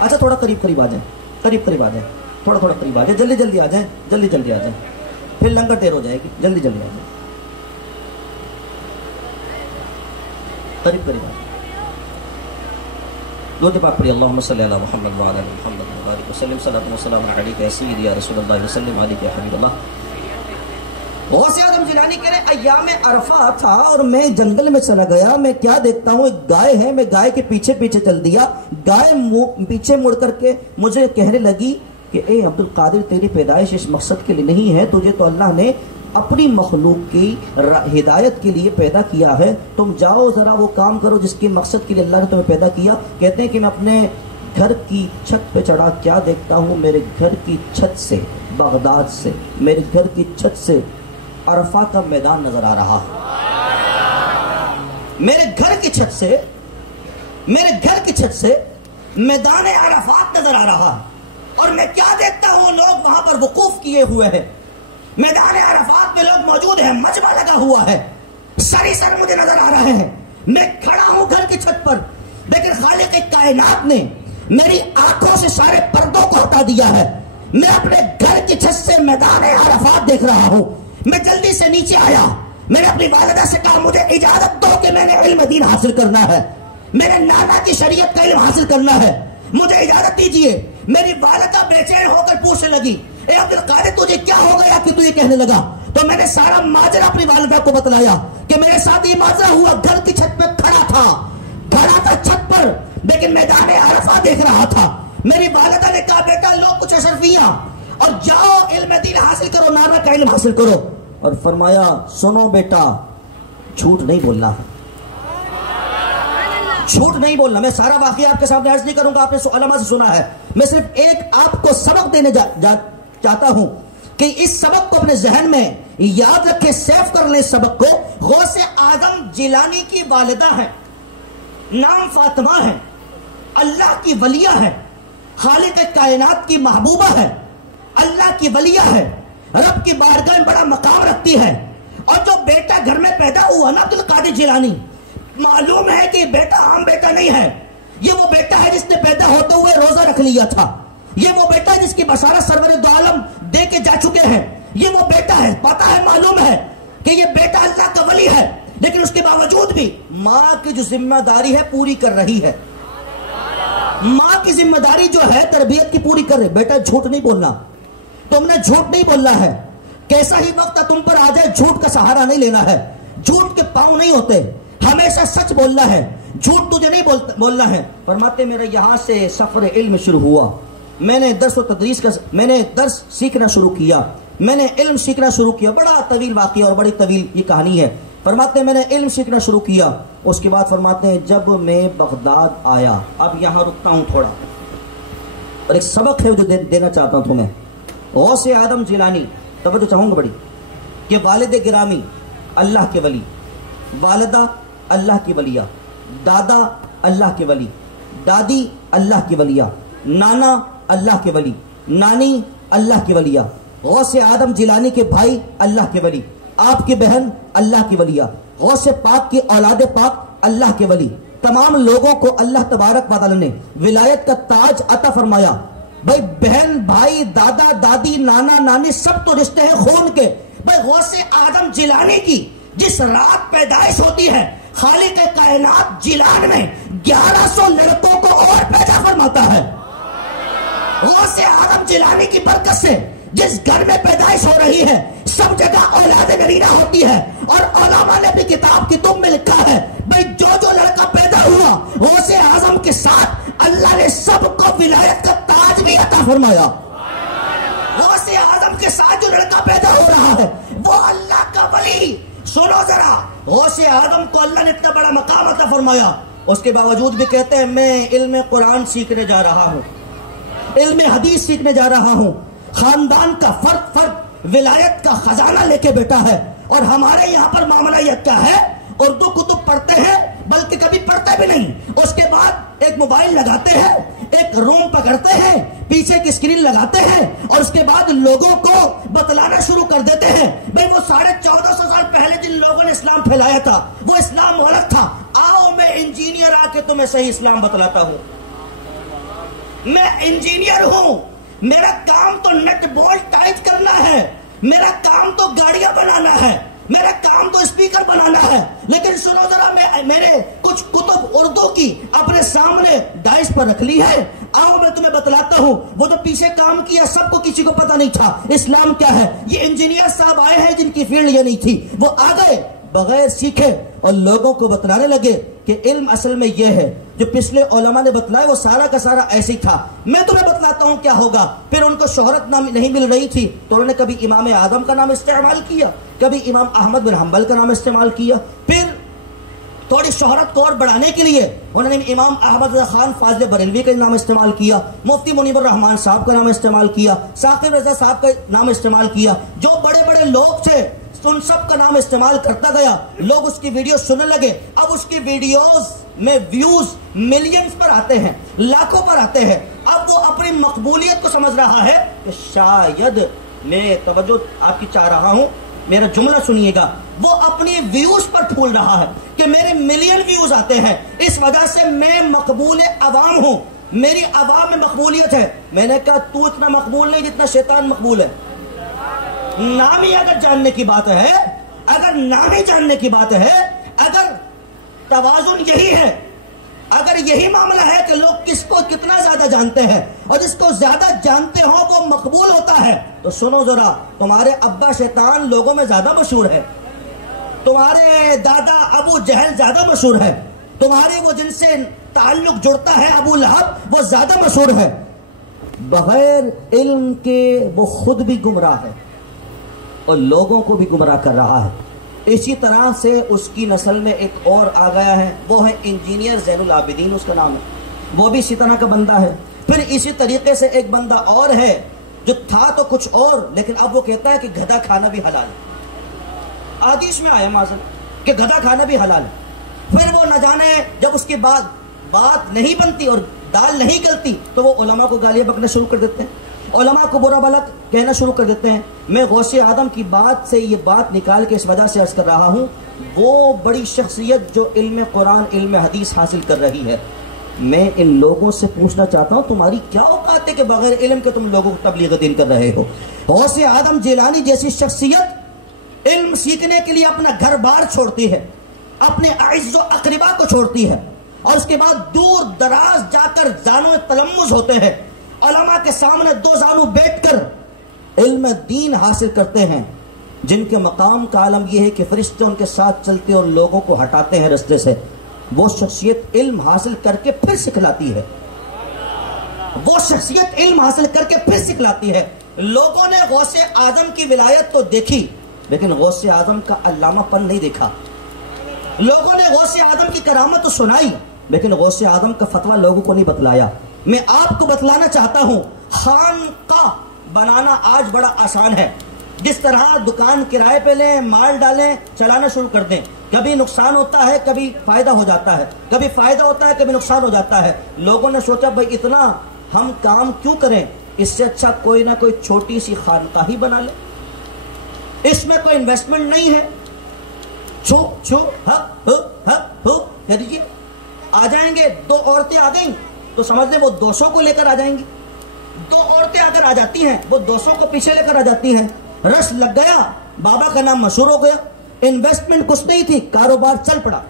اچھا تھوڑا قریب قریب آ جائیں, قریب قریب آ جائیں, تھوڑا تھوڑا قریب آ جائیں, جلدی جلدی آ جائیں, جلدی جلدی آ جائیں, پھر لنگر دیر ہو جائے گی. جلدی جلدی آ جائیں, قریب قریب آ جائیں. درود پاک پڑھی, اللہم صلی علی محمد وعلی محمد وبارک وسلم, صلاۃ و سلام علیک یا سیدی یا رسول اللہ وسلم علیک یا حبیب اللہ. غوث آدم جیلانی کہہ رہے ایام عرفہ تھا اور میں جنگل میں چلا گیا. میں کیا دیکھتا ہوں, ایک گائے ہے, میں گائے کے پیچھے پیچھے چل دیا. گائے پیچھے مڑ کر کے مجھے کہنے لگی کہ اے عبد القادر, تیری پیدائش اس مقصد کے لیے نہیں ہے, تجھے تو اللہ نے اپنی مخلوق کی ہدایت کے لیے پیدا کیا ہے. تم جاؤ ذرا وہ کام کرو جس کے مقصد کے لیے اللہ نے تمہیں پیدا کیا. کہتے ہیں کہ میں اپنے گھر کی چھت پہ چڑھا, کیا دیکھتا ہوں, میرے گھر کی چھت سے, بغداد سے, میرے گھر کی چھت سے عرفہ کا میدان نظر آ رہا. میرے گھر کی چھت سے, میرے گھر کی چھت سے میدان عرفات نظر آ رہا. اور میں کیا دیکھتا ہوں, لوگ وہاں پر وقوف کیے ہوئے ہیں, میدان عرفات میں لوگ موجود ہیں, مجمع لگا ہوا ہے, سری سر مجھے نظر آ رہے ہیں. میں کھڑا ہوں گھر کی چھت پر, لیکن خالق کائنات نے میری آنکھوں سے سارے پردوں کو ہٹا دیا ہے، میں اپنے گھر کی چھت سے میدان عرفات دیکھ رہا ہوں، میں جلدی سے نیچے آیا، میں نے اپنی والدہ سے کہا مجھے اجازت دو کہ میں نے علم دین حاصل کرنا ہے، میرے نانا کی شریعت کا علم حاصل کرنا ہے، مجھے اجازت دیجئے۔ میری والدہ بے چین ہو کر پوچھنے لگی اے عبدالقادر تجھے کیا ہو گیا کہ تو یہ کہنے لگا؟ تو میں نے سارا ماجرا اپنی والدہ کو بتلایا کہ میرے ساتھ یہ ماجرا ہوا، گھر کی چھت پہ کھڑا تھا چھت پر، لیکن میدان عرفات دیکھ رہا تھا۔ میری والدہ نے کہا بیٹا لو کچھ اشرفیاں اور جاؤ علم دین حاصل کرو، نانا کا علم حاصل کرو، اور فرمایا سنو بیٹا جھوٹ نہیں بولنا، جھوٹ نہیں بولنا۔ میں سارا واقعہ آپ کے سامنے عرض نہیں کروں گا، آپ نے علماء سے سنا ہے، میں صرف ایک آپ کو سبق دینے چاہتا ہوں کہ اس سبق کو اپنے ذہن میں یاد رکھے، سیو کر لیں سبق کو۔ غوث اعظم جیلانی کی والدہ ہے، نام فاطمہ ہے، اللہ کی ولیہ ہے، خالق کائنات کی محبوبہ ہے، اللہ کی ولیہ ہے، رب کی بارگاہ میں بڑا مقام رکھتی ہے۔ اور جو بیٹا گھر میں پیدا ہوا نا عبدالقادر جیلانی، معلوم ہے کہ یہ بیٹا عام بیٹا نہیں ہے، یہ وہ بیٹا ہے جس نے پیدا ہوتے ہوئے روزہ رکھ لیا تھا، یہ وہ بیٹا ہے جس کی بشارت سرور دو عالم دے کے جا چکے ہیں، یہ وہ بیٹا ہے، پتہ ہے معلوم ہے کہ یہ بیٹا اللہ کا ولی ہے، لیکن اس کے باوجود بھی ماں کی جو ذمہ داری ہے پوری کر رہی ہے، ماں کی ذمہ داری جو ہے تربیت کی پوری کر رہی۔ بیٹا جھوٹ نہیں بولنا، تم نے جھوٹ نہیں بولنا ہے، کیسا ہی وقت تم پر آ جائے جھوٹ کا سہارا نہیں لینا ہے، جھوٹ کے پاؤں نہیں ہوتے، ہمیشہ سچ بولنا ہے، جھوٹ تجھے نہیں بولنا ہے۔ فرماتے میرا یہاں سے سفر علم شروع ہوا، میں نے درس سیکھنا شروع کیا، میں نے علم سیکھنا شروع کیا، بڑا طویل واقعہ اور بڑی طویل یہ کہانی ہے۔ فرماتے ہیں میں نے علم سیکھنا شروع کیا، اس کے بعد فرماتے ہیں جب میں بغداد آیا، اب یہاں رکتا ہوں تھوڑا، اور ایک سبق ہے جو دینا چاہتا ہوں تمہیں۔ غوث اعظم جیلانی، توجہ چاہوں گا بڑی، کہ والد گرامی اللہ کے ولی، والدہ اللہ کی ولیہ، دادا اللہ کے ولی، دادی اللہ کی ولیہ، نانا اللہ کے ولی، نانی اللہ کی ولیہ، غوث اعظم جیلانی کے بھائی اللہ کے ولی، آپ کی بہن اللہ کی ولیہ، غوث پاک کی اولاد پاک اللہ کے ولی، تمام لوگوں کو اللہ تبارک و تعالی نے ولایت کا تاج عطا فرمایا۔ بھائی بہن بھائی دادا دادی نانا نانی سب تو رشتے ہیں خون کے۔ بھائی غوث اعظم جیلانی کی جس رات پیدائش ہوتی ہے، خالق کائنات جیلان میں 1100 لڑکوں کو اور پیدا فرماتا ہے۔ غوث اعظم جیلانی کی برکت سے جس گھر میں پیدائش ہو رہی ہے سب جگہ اولاد نرینہ ہوتی ہے، اور علماء نے بھی کتاب کی تم میں لکھا ہے بھئی جو لڑکا پیدا ہوا غوث اعظم کے ساتھ اللہ نے سب کو ولایت کا تاج بھی عطا فرمایا۔ غوث اعظم کے ساتھ جو لڑکا پیدا ہو رہا ہے وہ اللہ کا ولی۔ سنو ذرا، غوث اعظم کو اللہ نے اتنا بڑا مقام عطا فرمایا، اس کے باوجود بھی کہتے ہیں میں علم قرآن سیکھنے جا رہا ہوں، علم حدیث سیکھنے جا رہا ہوں۔ خاندان کا فرد ولایت کا خزانہ لے کے بیٹا ہے، اور ہمارے یہاں پر معاملہ یہ کیا ہے، اردو کتب پڑھتے ہیں بلکہ کبھی پڑھتے بھی نہیں، اس کے بعد ایک موبائل لگاتے ہیں، ایک روم پکڑتے ہیں، پیچھے کی اسکرین لگاتے ہیں، اور اس کے بعد لوگوں کو بتلانا شروع کر دیتے ہیں بھئی وہ 1450 سال پہلے جن لوگوں نے اسلام پھیلایا تھا وہ اسلام غلط تھا، آؤ میں انجینئر آ کے تمہیں صحیح اسلام بتلاتا ہوں۔ میں انجینئر ہوں، میرا کام تو نٹ بولٹ ٹائٹ کرنا ہے، میرا کام تو گاڑیاں بنانا ہے، میرا کام تو اسپیکر بنانا ہے، لیکن سنو ذرا میں نے کچھ کتب اردو کی اپنے سامنے ڈائس پر رکھ لی ہے، آؤ میں تمہیں بتلاتا ہوں۔ وہ جو پیچھے کام کیا سب کو کسی کو پتہ نہیں تھا اسلام کیا ہے، یہ انجینئر صاحب آئے ہیں جن کی فیلڈ یہ نہیں تھی، وہ آ گئے بغیر سیکھے اور لوگوں کو بتلانے لگے کہ علم اصل میں یہ ہے جو پچھلے علماء نے بتلایا وہ سارا کا سارا ایسے ہی تھا، میں تمہیں بتلاتا ہوں کیا ہوگا۔ پھر ان کو شہرت نہیں مل رہی تھی تو انہوں نے کبھی امام اعظم کا نام استعمال کیا، کبھی امام احمد بن حنبل کا نام استعمال کیا، پھر تھوڑی شہرت کو اور بڑھانے کے لیے انہوں نے امام احمد رضا خان فاضل بریلوی کا نام استعمال کیا، مفتی منیب الرحمان صاحب کا نام استعمال کیا، ثاقب رضا صاحب کا نام استعمال کیا، جو بڑے بڑے لوگ تھے ان سب کا نام استعمال کرتا گیا، لوگ اس کی ویڈیو سننے لگے، اب اس کی ویڈیوز میں ویوز ملینز پر آتے ہیں، لاکھوں پر آتے ہیں، اب وہ اپنی مقبولیت کو سمجھ رہا ہے کہ شاید میں توجہ آپ کی چاہ رہا ہوں، میرا جملہ سنیے گا، وہ اپنی ویوز پر پھول رہا ہے کہ میرے ملین ویوز آتے ہیں، اس وجہ سے میں مقبول عوام ہوں، میری عوام میں مقبولیت ہے. میں نے کہا تو اتنا مقبول نہیں جتنا شیطان مقبول ہے. نام ہی اگر جاننے کی بات ہے، اگر نام ہی جاننے کی بات ہے، اگر توازن یہی ہے، اگر یہی معاملہ ہے کہ لوگ کس کو کتنا زیادہ جانتے ہیں اور جس کو زیادہ جانتے ہوں وہ مقبول ہوتا ہے، تو سنو ذرا، تمہارے ابا شیطان لوگوں میں زیادہ مشہور ہے، تمہارے دادا ابو جہل زیادہ مشہور ہے، تمہارے وہ جن سے تعلق جڑتا ہے ابو لہب وہ زیادہ مشہور ہے. بغیر علم کے وہ خود بھی گمراہ ہے اور لوگوں کو بھی گمراہ کر رہا ہے. اسی طرح سے اس کی نسل میں ایک اور آ گیا ہے، وہ ہے انجینئر زین العابدین، اس کا نام ہے، وہ بھی اسی طرح کا بندہ ہے. پھر اسی طریقے سے ایک بندہ اور ہے جو تھا تو کچھ اور، لیکن اب وہ کہتا ہے کہ گدھا کھانا بھی حلال ہے. حدیث میں آیا معذر کہ گدھا کھانا بھی حلال ہے. پھر وہ نہ جانے جب اس کے بعد بات نہیں بنتی اور دال نہیں گلتی تو وہ علماء کو گالیاں بکنا شروع کر دیتے ہیں، علماء کو برا بھلا کہنا شروع کر دیتے ہیں. میں غوث اعظم کی بات سے یہ بات نکال کے اس وجہ سے عرض کر رہا ہوں، وہ بڑی شخصیت جو علم قرآن علم حدیث حاصل کر رہی ہے، میں ان لوگوں سے پوچھنا چاہتا ہوں تمہاری کیا اوقات ہے کہ بغیر علم کے تم لوگوں کو تبلیغ دین کر رہے ہو؟ غوث اعظم جیلانی جیسی شخصیت علم سیکھنے کے لیے اپنا گھر بار چھوڑتی ہے، اپنے اعز و اقربا کو چھوڑتی ہے، اور اس کے بعد دور دراز جا کر زانو تلمذ ہوتے ہیں، علماء کے سامنے دو زانو بیٹھ کر علم دین حاصل کرتے ہیں، جن کے مقام کا عالم یہ ہے کہ فرشتے ان کے ساتھ چلتے اور لوگوں کو ہٹاتے ہیں رستے سے. وہ شخصیت علم حاصل کر کے پھر سکھلاتی ہے، وہ شخصیت علم حاصل کر کے پھر سکھلاتی ہے. لوگوں نے غوث اعظم کی ولایت تو دیکھی لیکن غوث اعظم کا علامہ پن نہیں دیکھا. لوگوں نے غوث اعظم کی کرامت تو سنائی لیکن غوث اعظم کا فتویٰ لوگوں کو نہیں بتلایا. میں آپ کو بتلانا چاہتا ہوں، خانقاہ بنانا آج بڑا آسان ہے. جس طرح دکان کرائے پہ لیں، مال ڈالیں، چلانا شروع کر دیں، کبھی نقصان ہوتا ہے کبھی فائدہ ہو جاتا ہے، کبھی فائدہ ہوتا ہے کبھی نقصان ہو جاتا ہے. لوگوں نے سوچا بھائی اتنا ہم کام کیوں کریں، اس سے اچھا کوئی نہ کوئی چھوٹی سی خانقاہ ہی بنا لے، اس میں کوئی انویسٹمنٹ نہیں ہے. چھو چھو ہو کہہ دیجیے آ جائیں گے. دو عورتیں آ گئیں تو سمجھ لیں وہ 200 کو لے کر آ جائیں گی. دو عورتیں اگر آ جاتی ہیں وہ 200 کو پیچھے لے کر آ جاتی ہیں. رش لگ گیا، بابا کا نام مشہور ہو گیا، انویسٹمنٹ کچھ نہیں تھی، کاروبار چل پڑا.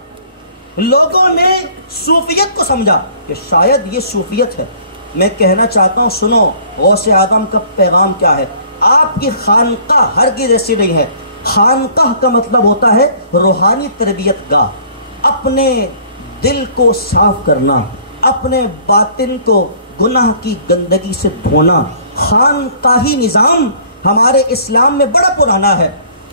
لوگوں نے صوفیت کو سمجھا کہ شاید یہ صوفیت ہے. میں کہنا چاہتا ہوں سنو، غوث اعظم کا پیغام کیا ہے. آپ کی خانقاہ ہرگز ایسی نہیں ہے. خانقاہ کا مطلب ہوتا ہے روحانی تربیت گاہ، اپنے دل کو صاف کرنا، اپنے باطن کو گناہ کی گندگی سے دھونا. خانقاہی نظام ہمارے اسلام میں بڑا پرانا ہے.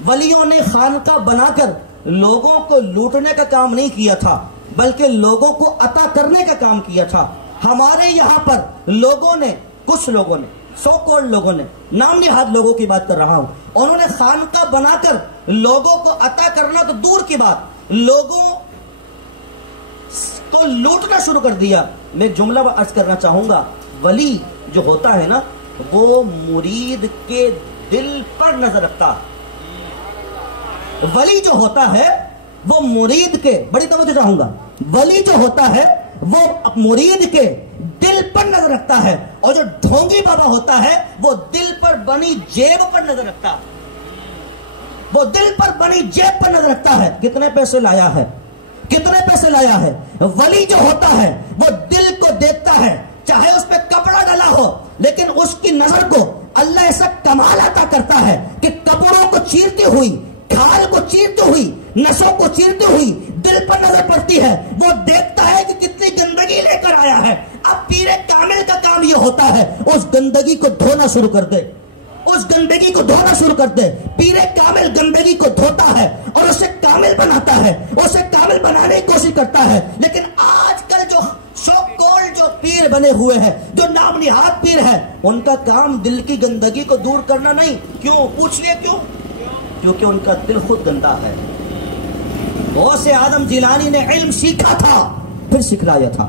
ولیوں نے خانقاہ بنا کر لوگوں کو لوٹنے کا کام نہیں کیا تھا بلکہ لوگوں کو عطا کرنے کا کام کیا تھا. ہمارے یہاں پر لوگوں نے، کچھ لوگوں نے، سو کالڈ لوگوں نے، نام نہاد لوگوں کی بات کر رہا ہوں، انہوں نے خانقاہ بنا کر لوگوں کو عطا کرنا تو دور کی بات، لوگوں کو لوٹنا شروع کر دیا. میں جملہ عرض کرنا چاہوں گا، ولی جو ہوتا ہے نا وہ مرید کے دل پر نظر رکھتا ہے. ولی جو ہوتا ہے وہ مرید کے، بڑی توجہ چاہوں گا، ولی جو ہوتا ہے وہ مرید کے دل پر نظر رکھتا ہے، اور جو ڈھونگی بابا ہوتا ہے وہ دل پر بنی جیب پر نظر رکھتا ہے. وہ دل پر بنی جیب پر نظر رکھتا ہے، کتنے پیسے لایا ہے، کتنے پیسے لایا ہے. ولی جو ہوتا ہے وہ دل کو دیکھتا ہے، چاہے اس پہ کپڑا ڈلا ہو لیکن اس کی نظر کو اللہ ایسا کمال عطا کرتا ہے کہ کپڑوں کو چیرتی ہوئی، کھال کو چیرتی ہوئی، نسوں کو چیرتی ہوئی دل پر نظر پڑتی ہے. وہ دیکھتا ہے کہ کتنی گندگی لے کر آیا ہے. اب پیر کامل کا کام یہ ہوتا ہے اس گندگی کو دھونا شروع کر دے، اس گندگی کو دھونا شروع کر دے. پیر کامل گندگی کو دھوتا ہے اور اسے کامل بناتا ہے، اسے کامل بنانے کی کوشش کرتا ہے. لیکن آج کل جو سو کالڈ جو پیر بنے ہوئے ہیں، جو نام نہاد پیر ہیں، ان کا کام دل کی گندگی کو دور کرنا نہیں. کیوں؟ پوچھ لیا کیوں؟ کیونکہ ان کا دل خود گندا ہے. غوث اعظم جیلانی نے علم سیکھا تھا پھر سکھلایا تھا.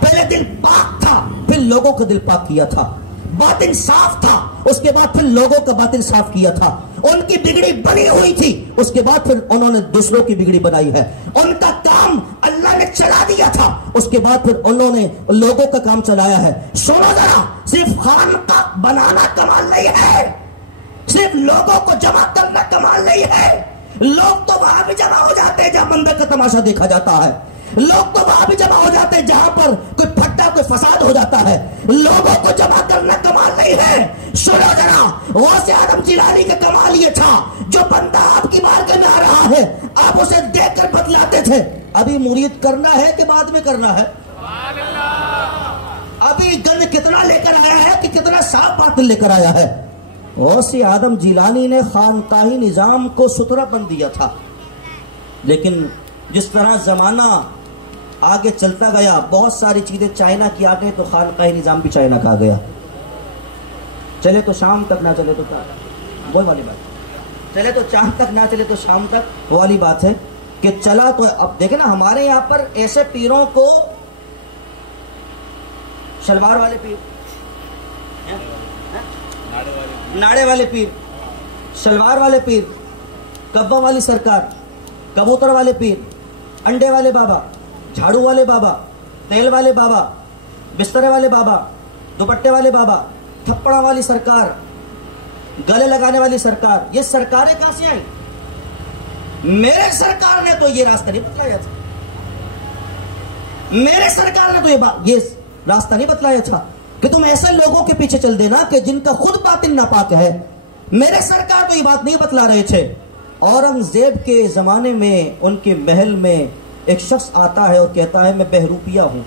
پہلے دل پاک تھا پھر لوگوں کا دل پاک کیا تھا. باطن صاف تھا اس کے بعد پھر لوگوں کا باطن صاف کیا تھا. ان کی بگڑی بنی ہوئی تھی اس کے بعد پھر انہوں نے دوسروں کی بگڑی بنائی ہے. ان کا کام اللہ نے چلا دیا تھا، اس کے بعد پھر انہوں نے لوگوں کا کام چلایا ہے۔ سنو ذرا، صرف خانقاہ بنانا کمال نہیں ہے، صرف لوگوں کو جمع کرنا کمال نہیں ہے۔ لوگ تو وہاں بھی جمع ہو جاتے ہیں جہاں مندر کا تماشا دیکھا جاتا ہے، لوگ تو وہاں بھی جمع ہو جاتے ہیں جہاں پر کوئی پھٹا کوئی فساد ہو جاتا ہے۔ لوگوں کو جمع کرنا کمال نہیں ہے۔ سنو ذرا، غوث اعظم جیلانی کا کمال یہ تھا، جو بندہ آپ کی بارگاہ میں آ رہا ہے آپ اسے دیکھ کر بتلاتے تھے ابھی مرید کرنا ہے کہ بعد میں کرنا ہے، ابھی گند کتنا لے کر آیا ہے کہ کتنا صاف باطل لے کر آیا ہے۔ غوث اعظم جیلانی نے خانقاہی نظام کو ستھرا بن دیا تھا، لیکن جس طرح زمانہ آگے چلتا گیا بہت ساری چیزیں چائنا کی آ گئی تو خانقاہی نظام بھی چائنا کا آ گیا۔ چلے تو شام تک، نہ چلے تو وہ والی بات، چلے تو چاند تک نہ چلے تو شام تک، وہ والی بات ہے کہ چلا تو اب دیکھیں نا ہمارے یہاں پر ایسے پیروں کو شلوار والے پیر، ناڑے والے پیر، شلوار والے پیر، کبا والی سرکار، کبوتر والے پیر، انڈے والے بابا، جھاڑو والے بابا، تیل والے بابا، بسترے والے بابا، دوپٹے والے بابا، تھپڑا والی سرکار، گلے لگانے والی سرکار، یہ سرکاریں کہاں سے آئیں؟ میرے سرکار نے تو یہ راستہ نہیں بتلایا تھا، میرے سرکار نے تو یہ راستہ نہیں بتلایا تھا کہ تم ایسے لوگوں کے پیچھے چل دینا کہ جن کا خود باطن ناپاک ہے۔ میرے سرکار تو یہ بات نہیں بتلا رہے تھے۔ اورنگزیب کے زمانے میں ان کے محل میں ایک شخص آتا ہے اور کہتا ہے میں بہروپیہ ہوں،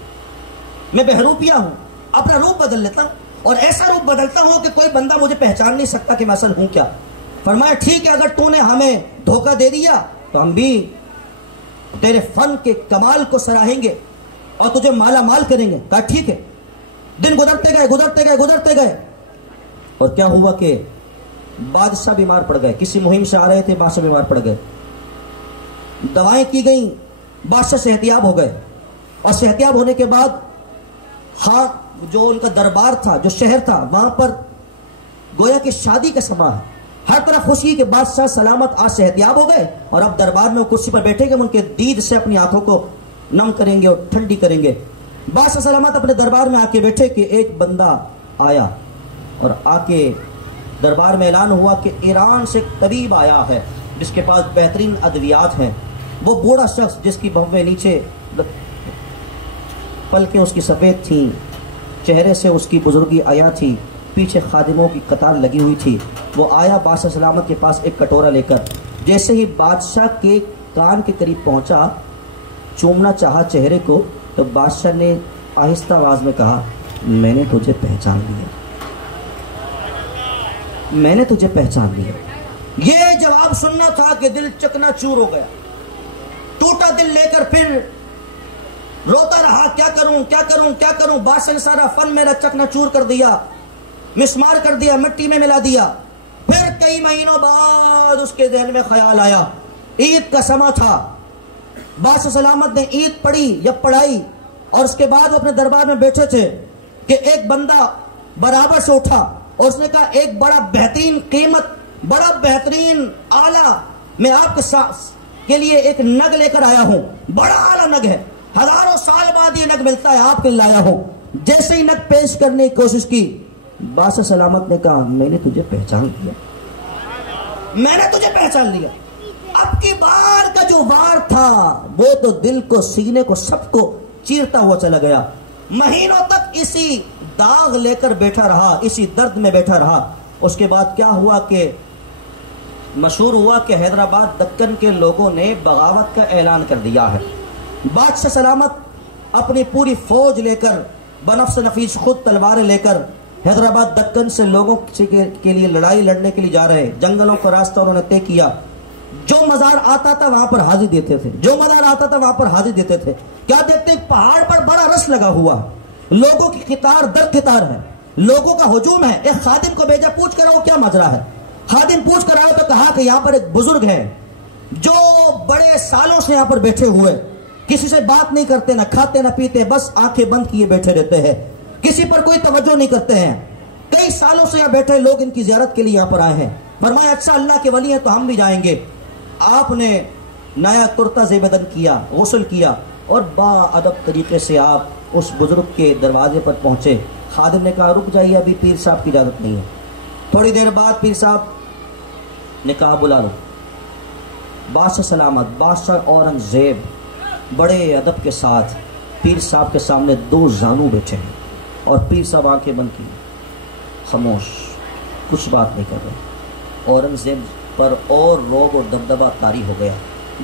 میں بہروپیہ ہوں، اپنا روپ بدل لیتا ہوں اور ایسا روپ بدلتا ہوں کہ کوئی بندہ مجھے پہچان نہیں سکتا کہ میں اصل ہوں کیا۔ فرمایا ٹھیک ہے، اگر تو نے ہمیں دھوکہ دے دیا تو ہم بھی تیرے فن کے کمال کو سراہیں گے اور تجھے مالا مال کریں گے۔ کہا ٹھیک ہے۔ دن گزرتے گئے گزرتے گئے گزرتے گئے اور کیا ہوا کہ بادشاہ بیمار پڑ گئے، کسی مہم سے آ رہے تھے، بادشاہ بیمار پڑ گئے، دوائیں کی گئیں، بادشاہ صحتیاب ہو گئے اور صحتیاب ہونے کے بعد ہاں جو ان کا دربار تھا، جو شہر تھا، وہاں پر گویا کہ شادی کا سما ہے، ہر طرف خوشی کہ بادشاہ سلامت آج صحتیاب ہو گئے اور اب دربار میں کرسی پر بیٹھے گے، ان کے دید سے اپنی آنکھوں کو نم کریں گے اور ٹھنڈی کریں گے۔ بادشاہ سلامت اپنے دربار میں آ کے بیٹھے کہ ایک بندہ آیا اور آ کے دربار میں اعلان ہوا کہ ایران سے ایک طبیب آیا ہے جس کے پاس بہترین ادویات ہیں۔ وہ بوڑھا شخص جس کی بھویں نیچے پلکیں اس کی سفید تھیں، چہرے سے اس کی بزرگی عیاں تھی، پیچھے خادموں کی قطار لگی ہوئی تھی، وہ آیا بادشاہ سلامت کے پاس ایک کٹورا لے کر۔ جیسے ہی بادشاہ کے کان کے قریب پہنچا، چومنا چاہا چہرے کو، تو بادشاہ نے آہستہ آواز میں کہا میں نے تجھے پہچان لیا، میں نے تجھے پہچان لیا۔ یہ جواب سننا تھا کہ دل چکنا چور ہو گیا، ٹوٹا دل لے کر پھر روتا رہا، کیا کروں کیا کروں کیا کروں۔ بادشاہ نے سارا فن میرا چکنا چور کر دیا، مسمار کر دیا، مٹی میں ملا دیا۔ پھر کئی مہینوں بعد اس کے ذہن میں خیال آیا، عید کا سما تھا، بادشاہ سلامت نے عید پڑھی یا پڑھائی اور اس کے بعد وہ اپنے دربار میں بیٹھے تھے کہ ایک بندہ برابر سے اٹھا اور اس نے کہا ایک بڑا بہترین قیمت، بڑا بہترین آلہ میں آپ کے کے لیے ایک نگ لے کر آیا ہوں، بڑا اعلیٰ نگ ہے، ہزاروں سال بعد یہ نگ ملتا ہے، آپ کے لایا ہوں۔ جیسے ہی نگ پیش کرنے کی کوشش کی، بادشاہ سلامت نے کہا میں نے تجھے پہچان لیا، میں نے تجھے پہچان لیا۔ اب کی بار کا جو وار تھا وہ تو دل کو، سینے کو، سب کو چیرتا ہوا چلا گیا۔ مہینوں تک اسی داغ لے کر بیٹھا رہا، اسی درد میں بیٹھا رہا۔ اس کے بعد کیا ہوا کہ مشہور ہوا کہ حیدرآباد دکن کے لوگوں نے بغاوت کا اعلان کر دیا ہے۔ بادشاہ سلامت اپنی پوری فوج لے کر، بنفس نفیس خود تلواریں لے کر حیدرآباد دکن سے لوگوں کے لیے لڑائی لڑنے کے لیے جا رہے ہیں۔ جنگلوں کا راستہ انہوں نے طے کیا، جو مزار آتا تھا وہاں پر حاضری دیتے تھے، جو مزار آتا تھا وہاں پر حاضری دیتے تھے۔ کیا دیکھتے ہیں پہاڑ پر بڑا رش لگا ہوا ہے، لوگوں کی قطار در قطار ہے، لوگوں کا ہجوم ہے۔ ایک خادم کو بھیجا، پوچھ کر آؤ کیا ماجرا ہے۔ خادم پوچھ کر آؤ تو کہا کہ یہاں پر ایک بزرگ ہے جو بڑے سالوں سے یہاں پر بیٹھے ہوئے، کسی سے بات نہیں کرتے، نہ کھاتے نہ پیتے، بس آنکھیں بند کیے بیٹھے رہتے ہیں، کسی پر کوئی توجہ نہیں کرتے ہیں۔ کئی سالوں سے یہاں بیٹھے لوگ ان کی زیارت کے لیے یہاں پر آئے ہیں۔ فرمایا اچھا اللہ کے ولی ہیں تو ہم بھی جائیں گے۔ آپ نے نیا کرتا زیب بدن کیا، غسل کیا اور باادب طریقے سے آپ اس بزرگ کے دروازے پر پہنچے. خادم نے کہا رک جائیے، ابھی پیر صاحب کی اجازت نہیں ہے. تھوڑی دیر بعد پیر صاحب نے کہا بلا لو. بادشاہ سلامت بادشاہ اورنگزیب بڑے ادب کے ساتھ پیر صاحب کے سامنے 2 زانو بیٹھے ہیں اور پیر صاحب آنکھیں بند کی، خاموش، کچھ بات نہیں کر رہے. اورنگزیب پر اور رعب اور دبدبہ طاری ہو گیا.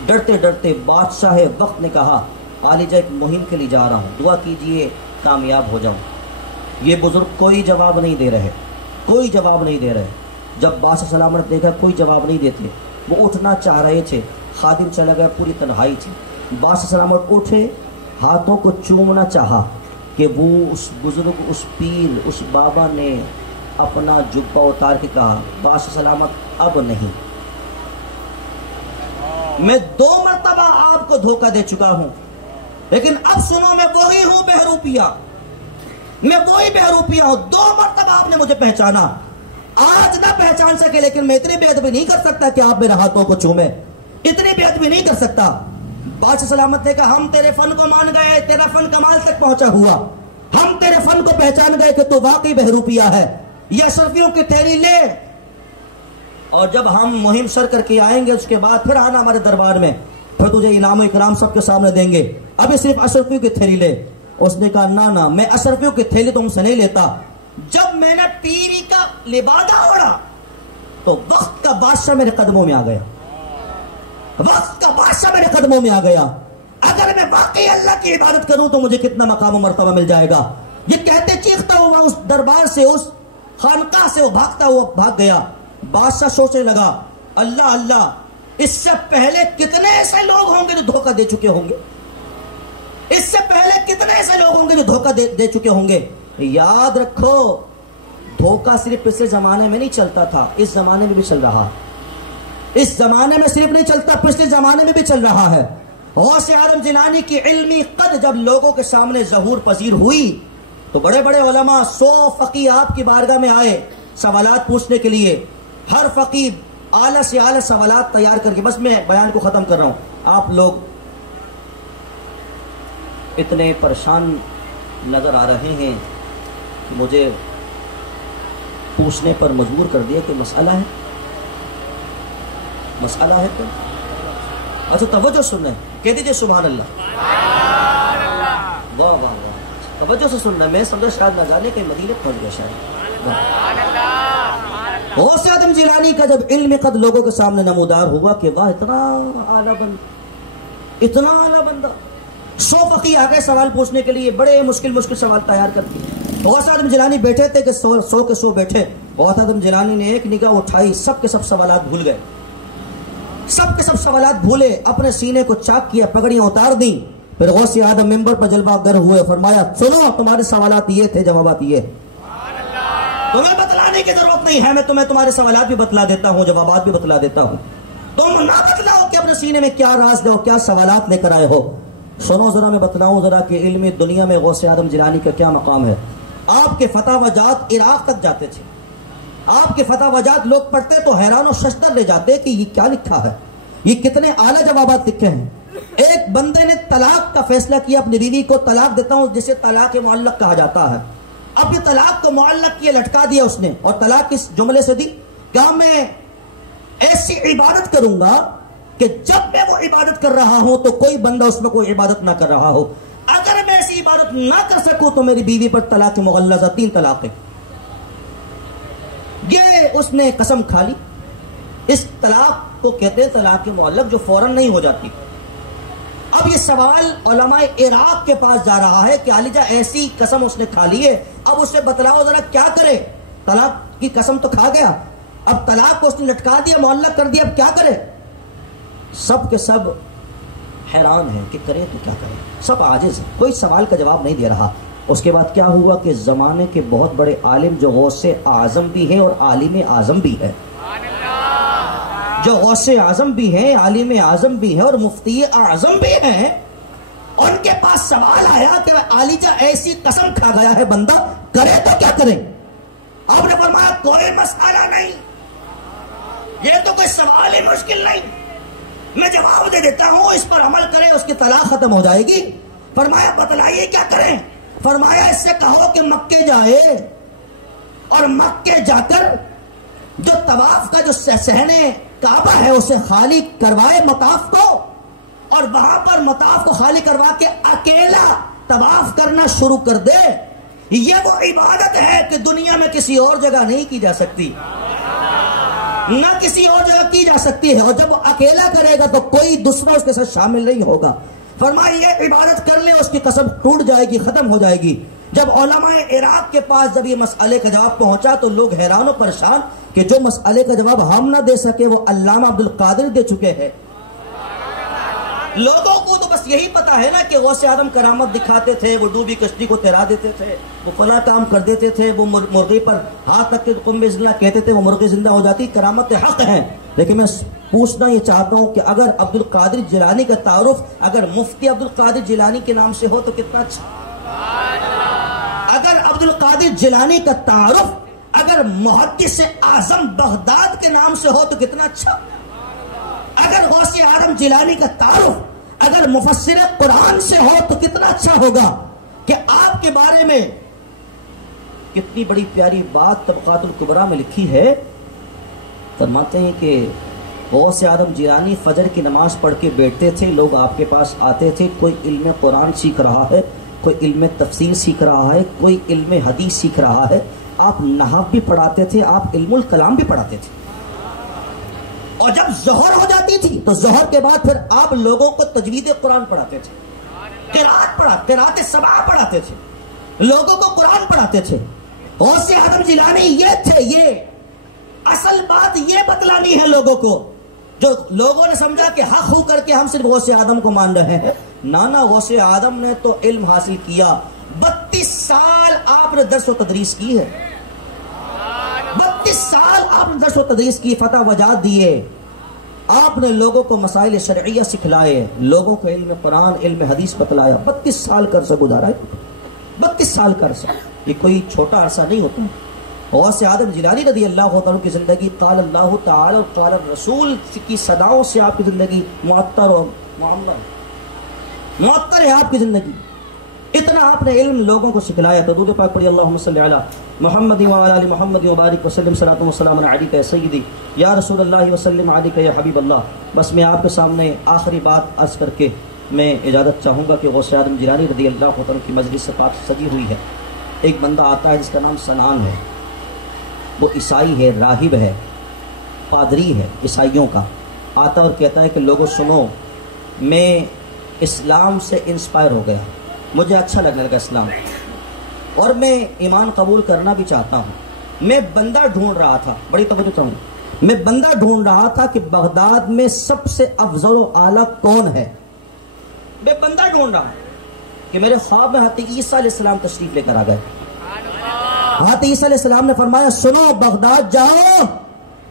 ڈرتے ڈرتے بادشاہ وقت نے کہا عالیجہ ایک مہم کے لیے جا رہا ہوں، دعا کیجئے کامیاب ہو جاؤں. یہ بزرگ کوئی جواب نہیں دے رہے، کوئی جواب نہیں دے رہے. جب بادشاہ سلامت نے دیکھا کوئی جواب نہیں دیتے، وہ اٹھنا چاہ رہے تھے. خادم چلا گیا، پوری تنہائی تھی. بادشاہ سلامت اٹھے، ہاتھوں کو چومنا چاہا کہ وہ اس بزرگ، اس پیر، اس بابا نے اپنا جبہ اتار کے کہا بادشاہ سلامت اب نہیں، میں 2 مرتبہ آپ کو دھوکہ دے چکا ہوں، لیکن اب سنو میں وہی ہوں بہروپیہ، میں وہی بہروپیہ ہوں. 2 مرتبہ آپ نے مجھے پہچانا، آج نہ پہچان سکے لیکن میں اتنی بے ادبی نہیں کر سکتا کہ آپ میرے ہاتھوں کو چومیں، اتنی بے ادبی نہیں کر سکتا. بادشاہ سلامت نے کہا ہم تیرے فن کو مان گئے، تیرا فن کمال تک پہنچا ہوا، ہم تیرے فن کو پہچان گئے کہ تو واقعی بہروپیہ ہے. یہ اشرفیوں کی تھیلی لے، اور جب ہم مہم سر کر کے آئیں گے اس کے بعد پھر آنا ہمارے دربار میں، پھر تجھے انعام و اکرام سب کے سامنے دیں گے. ابھی صرف اشرفیوں کی تھیلی لے. اس نے کہا نہ میں اشرفیوں کی تھیلی تم سے نہیں لیتا. جب میں نے پیری کا لبادہ اوڑھا تو وقت کا بادشاہ میرے قدموں میں آ گیا، وقت کا بادشاہ میرے قدموں میں آ گیا. اگر میں واقعی اللہ کی عبادت کروں تو مجھے کتنا مقام و مرتبہ مل جائے گا. یہ کہتے چیختا ہوا اس دربار سے، اس خانقاہ سے وہ بھاگتا ہوا بھاگ گیا. بادشاہ سوچنے لگا اللہ اللہ، اس سے پہلے کتنے ایسے لوگ ہوں گے جو دھوکہ دے چکے ہوں گے، اس سے پہلے کتنے ایسے لوگ ہوں گے جو دھوکہ دے چکے ہوں گے. یاد رکھو دھوکہ صرف پچھلے زمانے میں نہیں چلتا تھا، اس زمانے میں بھی چل رہا. اس زمانے میں صرف نہیں چلتا، پچھلے زمانے میں بھی چل رہا ہے. غوث اعظم جیلانی کی علمی قد جب لوگوں کے سامنے ظہور پذیر ہوئی تو بڑے بڑے علماء 100 فقیہ آپ کی بارگاہ میں آئے سوالات پوچھنے کے لیے. ہر فقیہ اعلیٰ سے اعلیٰ سوالات تیار کر کے، بس میں بیان کو ختم کر رہا ہوں. آپ لوگ اتنے پریشان نظر آ رہے ہیں کہ مجھے پوچھنے پر مجبور کر دیا کہ مسئلہ ہے، مسئلہ ہے. تو اچھا توجہ سننا ہے، کہہ دیجئے سبحان اللہ. واہ واہ واہ، توجہ سے سننا. میں سمجھا شاید نہ جانے کہ مدینے پہنچ گیا شاید. غوث اعظم جیلانی کا جب علم قد لوگوں کے سامنے نمودار ہوا کہ واہ اتنا اعلیٰ بندہ، اتنا اعلیٰ بندہ. 100 فقیہ آ گئے سوال پوچھنے کے لیے، بڑے مشکل سوال تیار کر کے. غوث اعظم جیلانی بیٹھے تھے کہ 100 کے 100 بیٹھے. غوث اعظم جیلانی نے ایک نگاہ اٹھائی، سب کے سب سوالات بھول گئے، سب کے سب سوالات بھولے. اپنے سینے کو چاک کیا، پگڑیاں اتار دیں. پھر غوث اعظم ممبر پر جلوہ گر ہوئے، فرمایا سنو تمہارے سوالات یہ تھے، جوابات یہ. تمہیں بتلانے کی ضرورت نہیں ہے، میں تمہارے سوالات بھی بتلا دیتا ہوں، جوابات بھی بتلا دیتا ہوں. تم نہ بتلاؤ کہ اپنے سینے میں کیا راز لے ہو، کیا سوالات لے کر آئے ہو. سنو ذرا میں بتلاؤں ذرا کہ علمی دنیا میں غوث اعظم جیلانی کا کیا مقام ہے. آپ کے فتح وجات عراق تک جاتے تھے. آپ کے فتح وجات لوگ پڑھتے تو حیران و ششدر لے جاتے کہ یہ کیا لکھا ہے، یہ کتنے اعلیٰ جوابات لکھے ہیں. ایک بندے نے طلاق کا فیصلہ کیا، اپنی بیوی کو طلاق دیتا ہوں، جسے طلاق معلق کہا جاتا ہے. اپنی طلاق کو معلق کیا، لٹکا دیا اس نے، اور طلاق اس جملے سے دی کہ میں ایسی عبادت کروں گا کہ جب میں وہ عبادت کر رہا ہوں تو کوئی بندہ اس میں کوئی عبادت نہ کر رہا ہو. اگر میں ایسی عبادت نہ کر سکوں تو میری بیوی پر طلاق مغلظہ 3 طلاقیں. یہ اس نے قسم کھا لی. اس طلاق کو کہتے ہیں طلاق معلق، جو فوراً نہیں ہو جاتی. اب یہ سوال علماء عراق کے پاس جا رہا ہے کہ عالیجہ ایسی قسم اس نے کھا لی ہے، اب اسے بتلاؤ ذرا کیا کرے. طلاق کی قسم تو کھا گیا، اب طلاق کو اس نے لٹکا دیا، معلق کر دیا، اب کیا کرے. سب کے سب حیران ہیں کہ کرے تو کیا کرے، سب عاجز ہیں، کوئی سوال کا جواب نہیں دے رہا. اس کے بعد کیا ہوا کہ زمانے کے بہت بڑے عالم جو غوث اعظم بھی ہیں اور عالم اعظم بھی ہے، جو غوث اعظم بھی ہیں، عالم اعظم بھی ہیں اور مفتی اعظم بھی ہیں، ان کے پاس سوال آیا کہ عالیجہ ایسی قسم کھا گیا ہے بندہ، کرے تو کیا کریں. آپ نے فرمایا کوئی مسئلہ نہیں، یہ تو کوئی سوال ہی مشکل نہیں. میں جواب دے دیتا ہوں، اس پر عمل کرے اس کی طلاق ختم ہو جائے گی۔ فرمایا بتلائیے کیا کریں؟ فرمایا اس سے کہو کہ مکے جائے اور مکے جا کر جو طواف کا جو صحن کعبہ ہے اسے خالی کروائے مطاف کو، اور وہاں پر مطاف کو خالی کروا کے اکیلا طواف کرنا شروع کر دے۔ یہ وہ عبادت ہے کہ دنیا میں کسی اور جگہ نہیں کی جا سکتی، نہ کسی اور جگہ کی جا سکتی ہے، اور جب وہ اکیلا کرے گا تو کوئی دوسرا اس کے ساتھ شامل نہیں ہوگا۔ فرمایا یہ عبادت کر لے، اس کی قسم ٹوٹ جائے گی، ختم ہو جائے گی۔ جب علماء عراق کے پاس جب یہ مسئلے کا جواب پہنچا تو لوگ حیران و پریشان کہ جو مسئلے کا جواب ہم نہ دے سکے وہ علامہ عبد القادر دے چکے ہیں۔ لوگوں کو تو بس یہی پتا ہے نا کہ غوث اعظم کرامت دکھاتے تھے، وہ ڈوبی کشتی کو تیرا دیتے تھے، وہ فلاں کام کر دیتے تھے، وہ مرغی پر ہاتھ رکھ کے قم زندہ کہتے تھے، وہ مرغی زندہ ہو جاتی، کرامت حق ہے۔ لیکن میں پوچھنا یہ چاہتا ہوں کہ اگر عبد القادر جیلانی کا تعارف اگر مفتی عبد القادر جیلانی کے نام سے ہو تو کتنا اچھا۔ اگر عبد القادر جیلانی کا تعارف اگر محدث اعظم بغداد کے نام سے ہو تو کتنا اچھا۔ اگر غوث اعظم جیلانی کا تعارف اگر مفسر قرآن سے ہو تو کتنا اچھا ہوگا کہ آپ کے بارے میں کتنی بڑی پیاری بات طبقات الکبریٰ میں لکھی ہے۔ فرماتے ہیں کہ غوث اعظم جیلانی فجر کی نماز پڑھ کے بیٹھتے تھے، لوگ آپ کے پاس آتے تھے، کوئی علم قرآن سیکھ رہا ہے، کوئی علم تفسیر سیکھ رہا ہے، کوئی علم حدیث سیکھ رہا ہے، آپ نحو بھی پڑھاتے تھے، آپ علم الکلام بھی پڑھاتے تھے، اور جب ظہر ہو جاتی تھی تو ظہر کے بعد پھر آپ لوگوں کو تجوید قرآن پڑھاتے تھے، قرات سبع پڑھاتے تھے، لوگوں کو قرآن پڑھاتے تھے۔ غوث اعظم جیلانی یہ تھے، یہ اصل بات یہ بتلانی ہے لوگوں کو، جو لوگوں نے سمجھا کہ حق ہو کر کے ہم صرف غوث اعظم کو مان رہے ہیں۔ نانا غوث اعظم نے تو علم حاصل کیا، 32 سال آپ نے درس و تدریس کی ہے، 32 سال آپ نے درس و تدریس کی، فتح وجات دیے، آپ نے لوگوں کو مسائل شرعیہ سکھلائے، لوگوں کو علم قرآن علم حدیث بتلایا، 32 سال کا عرصہ گزارا ہے، 32 سال کا عرصہ، یہ کوئی چھوٹا عرصہ نہیں ہوتا۔ غوث اعظم جیلانی رضی اللہ عنہ کی زندگی قال اللہ تعالی اور قال الرسول کی صداؤں سے آپ کی زندگی معطر اور معطر ہے آپ کی زندگی، اتنا آپ نے علم لوگوں کو سکھلایا۔ درود پاک پڑھی، اللہم صلی علی محمد وعلی آل محمد وبارک وسلم، صلاۃ و سلام علیک یا سیدی یا رسول اللہ وسلم علیک یا حبیب اللہ۔ بس میں آپ کے سامنے آخری بات عرض کر کے میں اجازت چاہوں گا کہ غوث اعظم جیلانی رضی اللہ عنہ کی مجلس سے پاک سجی ہوئی ہے۔ ایک بندہ آتا ہے جس کا نام سنان ہے، وہ عیسائی ہے، راہب ہے، پادری ہے عیسائیوں کا، آتا اور کہتا ہے کہ لوگوں سنو، میں اسلام سے انسپائر ہو گیا، مجھے اچھا لگنے لگا اسلام، اور میں ایمان قبول کرنا بھی چاہتا ہوں۔ میں بندہ ڈھونڈ رہا تھا، بڑی توجہ چاہوں گا، میں بندہ ڈھونڈ رہا تھا کہ بغداد میں سب سے افضل و اعلیٰ کون ہے، میں بندہ ڈھونڈ رہا ہوں کہ میرے خواب میں حضرت عیسیٰ علیہ السلام تشریف لے کر آ گئے۔ حضرت عیسیٰ علیہ السلام نے فرمایا سنو، بغداد جاؤ،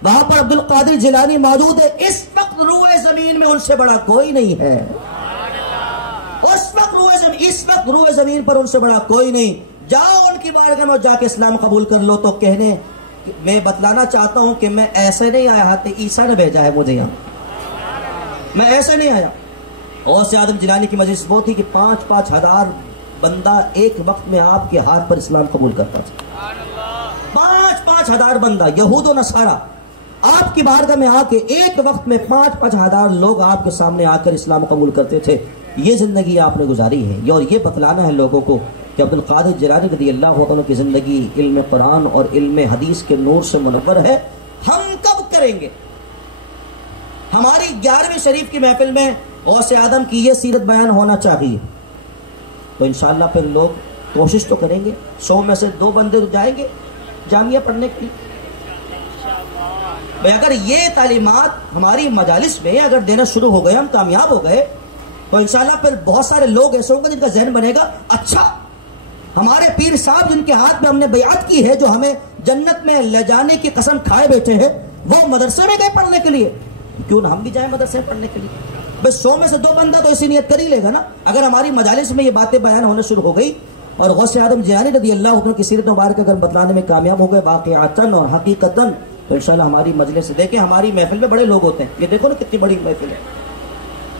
وہاں پر عبد القادر جیلانی موجود ہے، اس وقت روئے زمین میں ان سے بڑا کوئی نہیں ہے، اس وقت روئے زمین پر ان سے بڑا کوئی نہیں، جاؤ ان کی بارگاہ میں جا کے اسلام قبول کر لو۔ تو کہنے میں بتلانا چاہتا ہوں کہ میں ایسے نہیں آیا، حضرت عیسیٰ نے بھیجا ہے مجھے یہاں، میں ایسے نہیں آیا۔ غوث اعظم جیلانی کی مجلس وہ تھی کہ 5-5 ہزار بندہ ایک وقت میں آپ کے ہاتھ پر اسلام قبول کرتا تھا، 5-5 ہزار بندہ یہود و نصارہ آپ کی بارگاہ میں آ کے ایک وقت میں 5-5 ہزار لوگ آپ کے سامنے آ کر اسلام قبول کرتے تھے۔ یہ زندگی آپ نے گزاری ہے، اور یہ بتلانا ہے لوگوں کو کہ عبد القادر جیلانی رضی اللہ عنہ کی زندگی علم قرآن اور علم حدیث کے نور سے منور ہے۔ ہم کب کریں گے؟ ہماری 11ویں شریف کی محفل میں غوث اعظم کی یہ سیرت بیان ہونا چاہیے، تو انشاءاللہ پھر لوگ کوشش تو کریں گے، 100 میں سے 2 بندے تو جائیں گے جامعہ پڑھنے کے لیے۔ اگر یہ تعلیمات ہماری مجالس میں اگر دینا شروع ہو گئے، ہم کامیاب ہو گئے، تو انشاءاللہ پھر بہت سارے لوگ ایسے ہوں گے جن کا ذہن بنے گا اچھا ہمارے پیر صاحب جن کے ہاتھ میں ہم نے بیعت کی ہے، جو ہمیں جنت میں لے جانے کی قسم کھائے بیٹھے ہیں، وہ مدرسے میں گئے پڑھنے کے لیے، کیوں نہ ہم بھی جائیں مدرسے میں پڑھنے کے لیے؟ بس 100 میں سے 2 بندہ تو اسی نیت کر ہی لے گا نا۔ اگر ہماری مجالس میں یہ باتیں بیان ہونے شروع ہو گئی اور غوث اعظم جیلانی رضی اللہ عنہ کی سیرت مبارک اگر بتلانے میں کامیاب ہو گئے واقعاتاً اور حقیقتاً، تو انشاءاللہ ہماری مجلس سے دیکھیں، ہماری محفل میں بڑے لوگ ہوتے ہیں، یہ دیکھو نا کتنی بڑی محفل ہے،